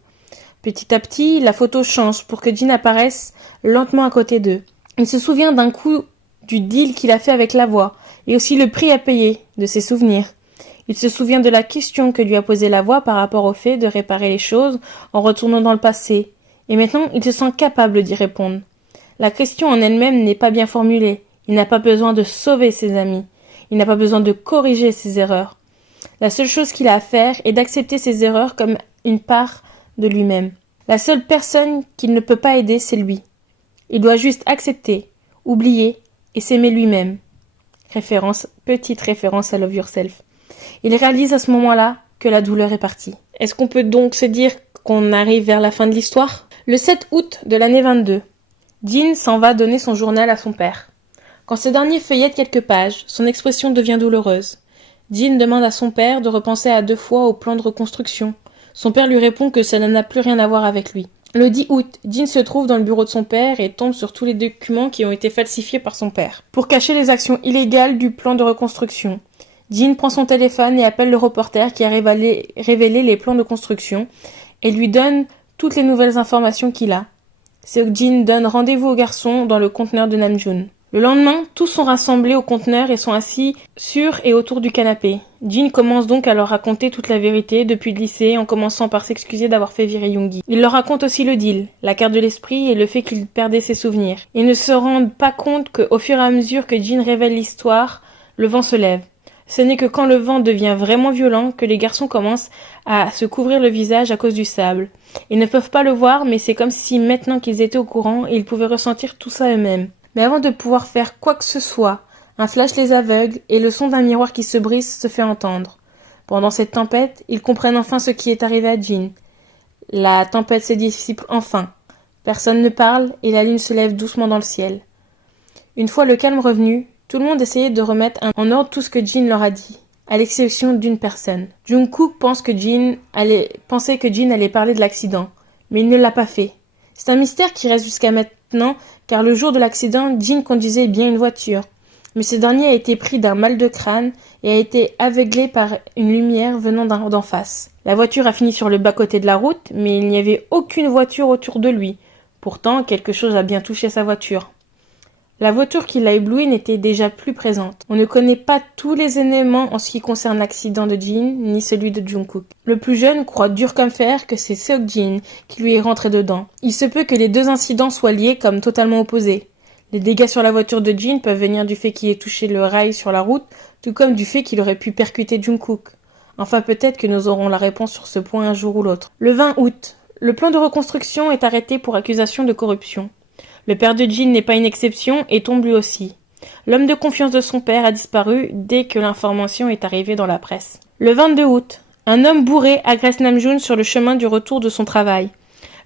Petit à petit, la photo change pour que Jin apparaisse lentement à côté d'eux. Il se souvient d'un coup du deal qu'il a fait avec la voix, et aussi le prix à payer de ses souvenirs. Il se souvient de la question que lui a posée la voix par rapport au fait de réparer les choses en retournant dans le passé, et maintenant il se sent capable d'y répondre. La question en elle-même n'est pas bien formulée, il n'a pas besoin de sauver ses amis, il n'a pas besoin de corriger ses erreurs. La seule chose qu'il a à faire est d'accepter ses erreurs comme une part de lui-même. La seule personne qu'il ne peut pas aider, c'est lui. Il doit juste accepter, oublier et s'aimer lui-même. Petite référence à Love Yourself. Il réalise à ce moment-là que la douleur est partie. Est-ce qu'on peut donc se dire qu'on arrive vers la fin de l'histoire ? Le 7 août de l'année 22, Jin s'en va donner son journal à son père. Quand ce dernier feuillette quelques pages, son expression devient douloureuse. Jin demande à son père de repenser à 2 fois au plan de reconstruction. Son père lui répond que cela n'a plus rien à voir avec lui. Le 10 août, Jin se trouve dans le bureau de son père et tombe sur tous les documents qui ont été falsifiés par son père. Pour cacher les actions illégales du plan de reconstruction, Jin prend son téléphone et appelle le reporter qui a révélé les plans de construction et lui donne toutes les nouvelles informations qu'il a. Seok-jin donne rendez-vous aux garçons dans le conteneur de Namjoon. Le lendemain, tous sont rassemblés au conteneur et sont assis sur et autour du canapé. Jin commence donc à leur raconter toute la vérité depuis le lycée en commençant par s'excuser d'avoir fait virer Yoongi. Il leur raconte aussi le deal, la carte de l'esprit et le fait qu'il perdait ses souvenirs. Ils ne se rendent pas compte qu'au fur et à mesure que Jin révèle l'histoire, le vent se lève. Ce n'est que quand le vent devient vraiment violent que les garçons commencent à se couvrir le visage à cause du sable. Ils ne peuvent pas le voir, mais c'est comme si maintenant qu'ils étaient au courant, ils pouvaient ressentir tout ça eux-mêmes. Mais avant de pouvoir faire quoi que ce soit, un flash les aveugle et le son d'un miroir qui se brise se fait entendre. Pendant cette tempête, ils comprennent enfin ce qui est arrivé à Jin. La tempête se dissipe enfin. Personne ne parle et la lune se lève doucement dans le ciel. Une fois le calme revenu, tout le monde essayait de remettre en ordre tout ce que Jin leur a dit, à l'exception d'une personne. Jungkook pensait que Jin allait parler de l'accident, mais il ne l'a pas fait. C'est un mystère qui reste jusqu'à maintenant, car le jour de l'accident, Jin conduisait bien une voiture. Mais ce dernier a été pris d'un mal de crâne et a été aveuglé par une lumière venant d'en face. La voiture a fini sur le bas-côté de la route, mais il n'y avait aucune voiture autour de lui. Pourtant, quelque chose a bien touché sa voiture. La voiture qui l'a ébloui n'était déjà plus présente. On ne connaît pas tous les éléments en ce qui concerne l'accident de Jin, ni celui de Jungkook. Le plus jeune croit dur comme fer que c'est Seok-jin qui lui est rentré dedans. Il se peut que les deux incidents soient liés comme totalement opposés. Les dégâts sur la voiture de Jin peuvent venir du fait qu'il ait touché le rail sur la route, tout comme du fait qu'il aurait pu percuter Jungkook. Enfin, peut-être que nous aurons la réponse sur ce point un jour ou l'autre. Le 20 août, le plan de reconstruction est arrêté pour accusation de corruption. Le père de Jin n'est pas une exception et tombe lui aussi. L'homme de confiance de son père a disparu dès que l'information est arrivée dans la presse. Le 22 août, un homme bourré agresse Namjoon sur le chemin du retour de son travail.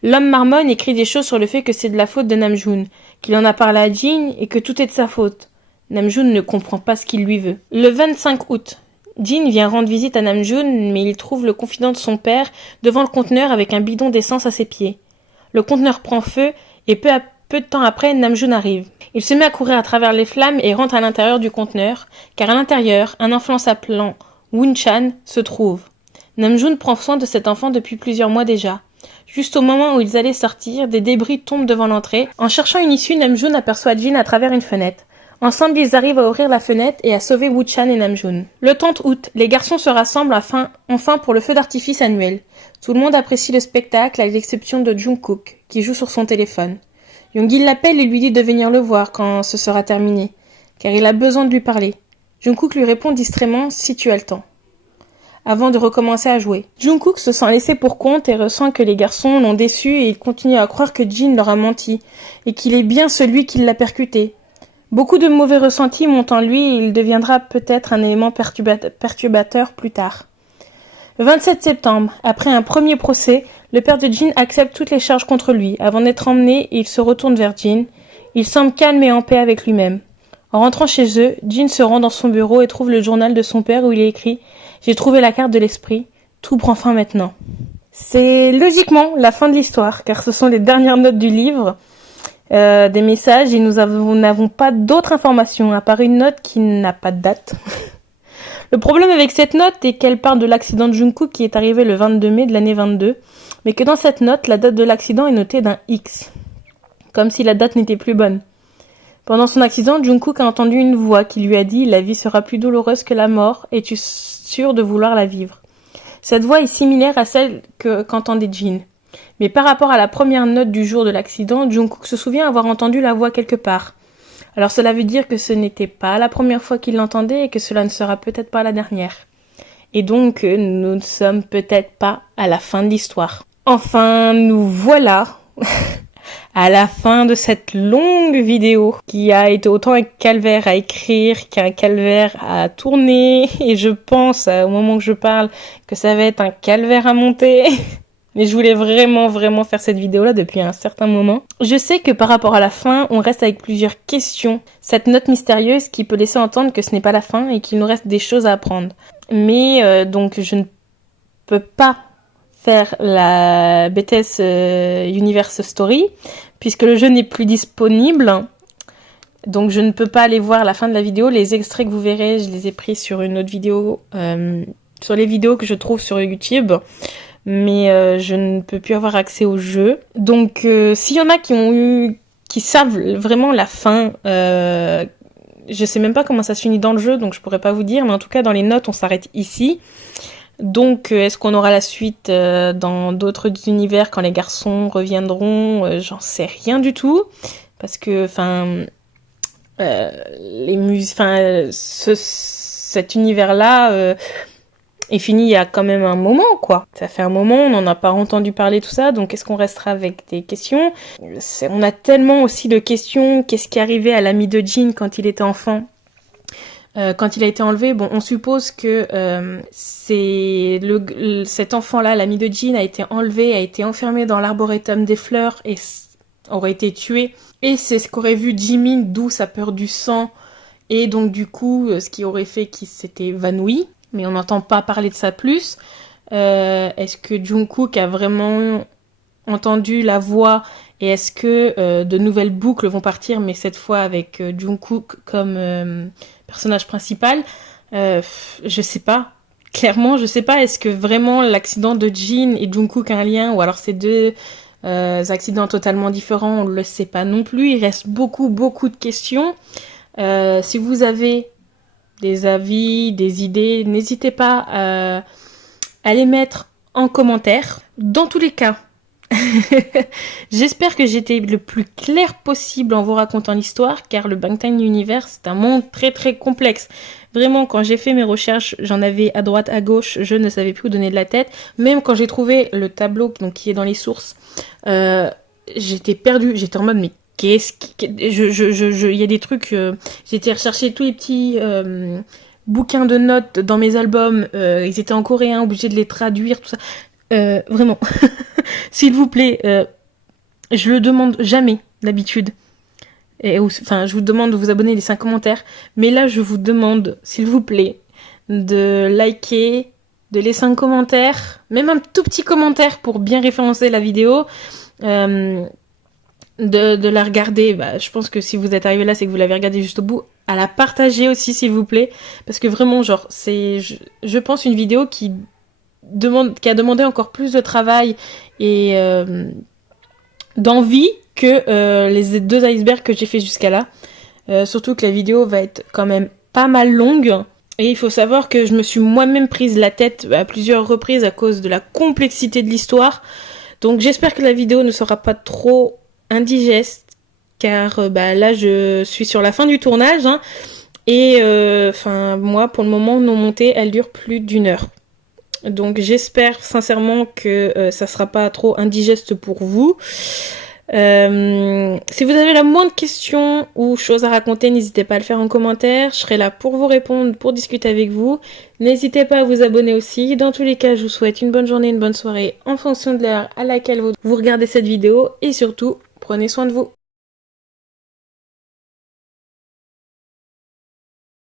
L'homme marmonne et crie des choses sur le fait que c'est de la faute de Namjoon, qu'il en a parlé à Jin et que tout est de sa faute. Namjoon ne comprend pas ce qu'il lui veut. Le 25 août, Jin vient rendre visite à Namjoon, mais il trouve le confident de son père devant le conteneur avec un bidon d'essence à ses pieds. Le conteneur prend feu et peu de temps après, Namjoon arrive. Il se met à courir à travers les flammes et rentre à l'intérieur du conteneur, car à l'intérieur, un enfant s'appelant Woon-chan se trouve. Namjoon prend soin de cet enfant depuis plusieurs mois déjà. Juste au moment où ils allaient sortir, des débris tombent devant l'entrée. En cherchant une issue, Namjoon aperçoit Jin à travers une fenêtre. Ensemble, ils arrivent à ouvrir la fenêtre et à sauver Woo-chan et Namjoon. Le 30 août, les garçons se rassemblent enfin pour le feu d'artifice annuel. Tout le monde apprécie le spectacle à l'exception de Jungkook, qui joue sur son téléphone. Yoongi l'appelle et lui dit de venir le voir quand ce sera terminé, car il a besoin de lui parler. Jungkook lui répond distraitement si tu as le temps, avant de recommencer à jouer. Jungkook se sent laissé pour compte et ressent que les garçons l'ont déçu et il continue à croire que Jin leur a menti, et qu'il est bien celui qui l'a percuté. Beaucoup de mauvais ressentis montent en lui et il deviendra peut-être un élément perturbateur plus tard. Le 27 septembre, après un premier procès, le père de Jin accepte toutes les charges contre lui. Avant d'être emmené, il se retourne vers Jin. Il semble calme et en paix avec lui-même. En rentrant chez eux, Jin se rend dans son bureau et trouve le journal de son père où il est écrit « J'ai trouvé la carte de l'esprit. Tout prend fin maintenant. » C'est logiquement la fin de l'histoire, car ce sont les dernières notes du livre, des messages, et nous n'avons pas d'autres informations, à part une note qui n'a pas de date. Le problème avec cette note est qu'elle parle de l'accident de Jungkook qui est arrivé le 22 mai de l'année 22, mais que dans cette note, la date de l'accident est notée d'un X, comme si la date n'était plus bonne. Pendant son accident, Jungkook a entendu une voix qui lui a dit « La vie sera plus douloureuse que la mort, es-tu sûr de vouloir la vivre ?» Cette voix est similaire à celle qu'entendait Jin. Mais par rapport à la première note du jour de l'accident, Jungkook se souvient avoir entendu la voix quelque part. Alors cela veut dire que ce n'était pas la première fois qu'il l'entendait et que cela ne sera peut-être pas la dernière. Et donc nous ne sommes peut-être pas à la fin de l'histoire. Enfin, nous voilà à la fin de cette longue vidéo qui a été autant un calvaire à écrire qu'un calvaire à tourner. Et je pense, au moment où je parle, que ça va être un calvaire à monter. Mais je voulais vraiment faire cette vidéo-là depuis un certain moment. Je sais que par rapport à la fin, on reste avec plusieurs questions. Cette note mystérieuse qui peut laisser entendre que ce n'est pas la fin et qu'il nous reste des choses à apprendre. Mais donc je ne peux pas faire la BTS Universe Story puisque le jeu n'est plus disponible. Donc je ne peux pas aller voir la fin de la vidéo. Les extraits que vous verrez, je les ai pris sur une autre vidéo, sur les vidéos que je trouve sur YouTube. Mais je ne peux plus avoir accès au jeu. Donc s'il y en a qui savent vraiment la fin, je sais même pas comment ça se finit dans le jeu, donc je pourrais pas vous dire, mais en tout cas dans les notes on s'arrête ici. Donc est-ce qu'on aura la suite dans d'autres univers quand les garçons reviendront? J'en sais rien du tout, parce que cet univers-là est fini il y a quand même un moment, quoi. Ça fait un moment, on n'en a pas entendu parler, tout ça, donc est-ce qu'on restera avec des questions? On a tellement aussi de questions. Qu'est-ce qui est arrivé à l'ami de Jean quand il était enfant? Quand il a été enlevé, bon, on suppose que cet enfant-là, l'ami de Jean, a été enlevé, a été enfermé dans l'arboretum des fleurs et aurait été tué. Et c'est ce qu'aurait vu Jimin, d'où sa peur du sang, et donc du coup, ce qui aurait fait qu'il s'était évanoui. Mais on n'entend pas parler de ça plus. Est-ce que Jungkook a vraiment entendu la voix et est-ce que de nouvelles boucles vont partir, mais cette fois avec Jungkook comme personnage principal? Je sais pas. Clairement, je sais pas. Est-ce que vraiment l'accident de Jin et Jungkook a un lien, ou alors c'est deux accidents totalement différents? On le sait pas non plus. Il reste beaucoup de questions. Si vous avez des avis, des idées, n'hésitez pas à les mettre en commentaire. Dans tous les cas, j'espère que j'étais le plus clair possible en vous racontant l'histoire, car le Bangtan Universe, c'est un monde très complexe. Vraiment, quand j'ai fait mes recherches, j'en avais à droite, à gauche, je ne savais plus où donner de la tête. Même quand j'ai trouvé le tableau donc, qui est dans les sources, j'étais perdue, j'étais en mode, mais il y a des trucs, j'ai été rechercher tous les petits bouquins de notes dans mes albums, ils étaient en coréen, obligés de les traduire, tout ça. Vraiment, s'il vous plaît, je le demande jamais d'habitude. Je vous demande de vous abonner, laisser un commentaire. Mais là, je vous demande, s'il vous plaît, de liker, de laisser un commentaire, même un tout petit commentaire pour bien référencer la vidéo. De la regarder, je pense que si vous êtes arrivé là, c'est que vous l'avez regardé juste au bout. À la partager aussi, s'il vous plaît, parce que vraiment, genre, c'est, je pense, une vidéo qui a demandé encore plus de travail et d'envie que les deux icebergs que j'ai fait jusqu'à là. Surtout que la vidéo va être quand même pas mal longue. Et il faut savoir que je me suis moi-même prise la tête à plusieurs reprises à cause de la complexité de l'histoire. Donc j'espère que la vidéo ne sera pas trop indigeste, car là je suis sur la fin du tournage, hein, et moi pour le moment nos montées elles durent plus d'1 heure. Donc j'espère sincèrement que ça sera pas trop indigeste pour vous. Si vous avez la moindre question ou chose à raconter, n'hésitez pas à le faire en commentaire. Je serai là pour vous répondre, pour discuter avec vous. N'hésitez pas à vous abonner aussi. Dans tous les cas, je vous souhaite une bonne journée, une bonne soirée en fonction de l'heure à laquelle vous regardez cette vidéo. Et surtout, prenez soin de vous.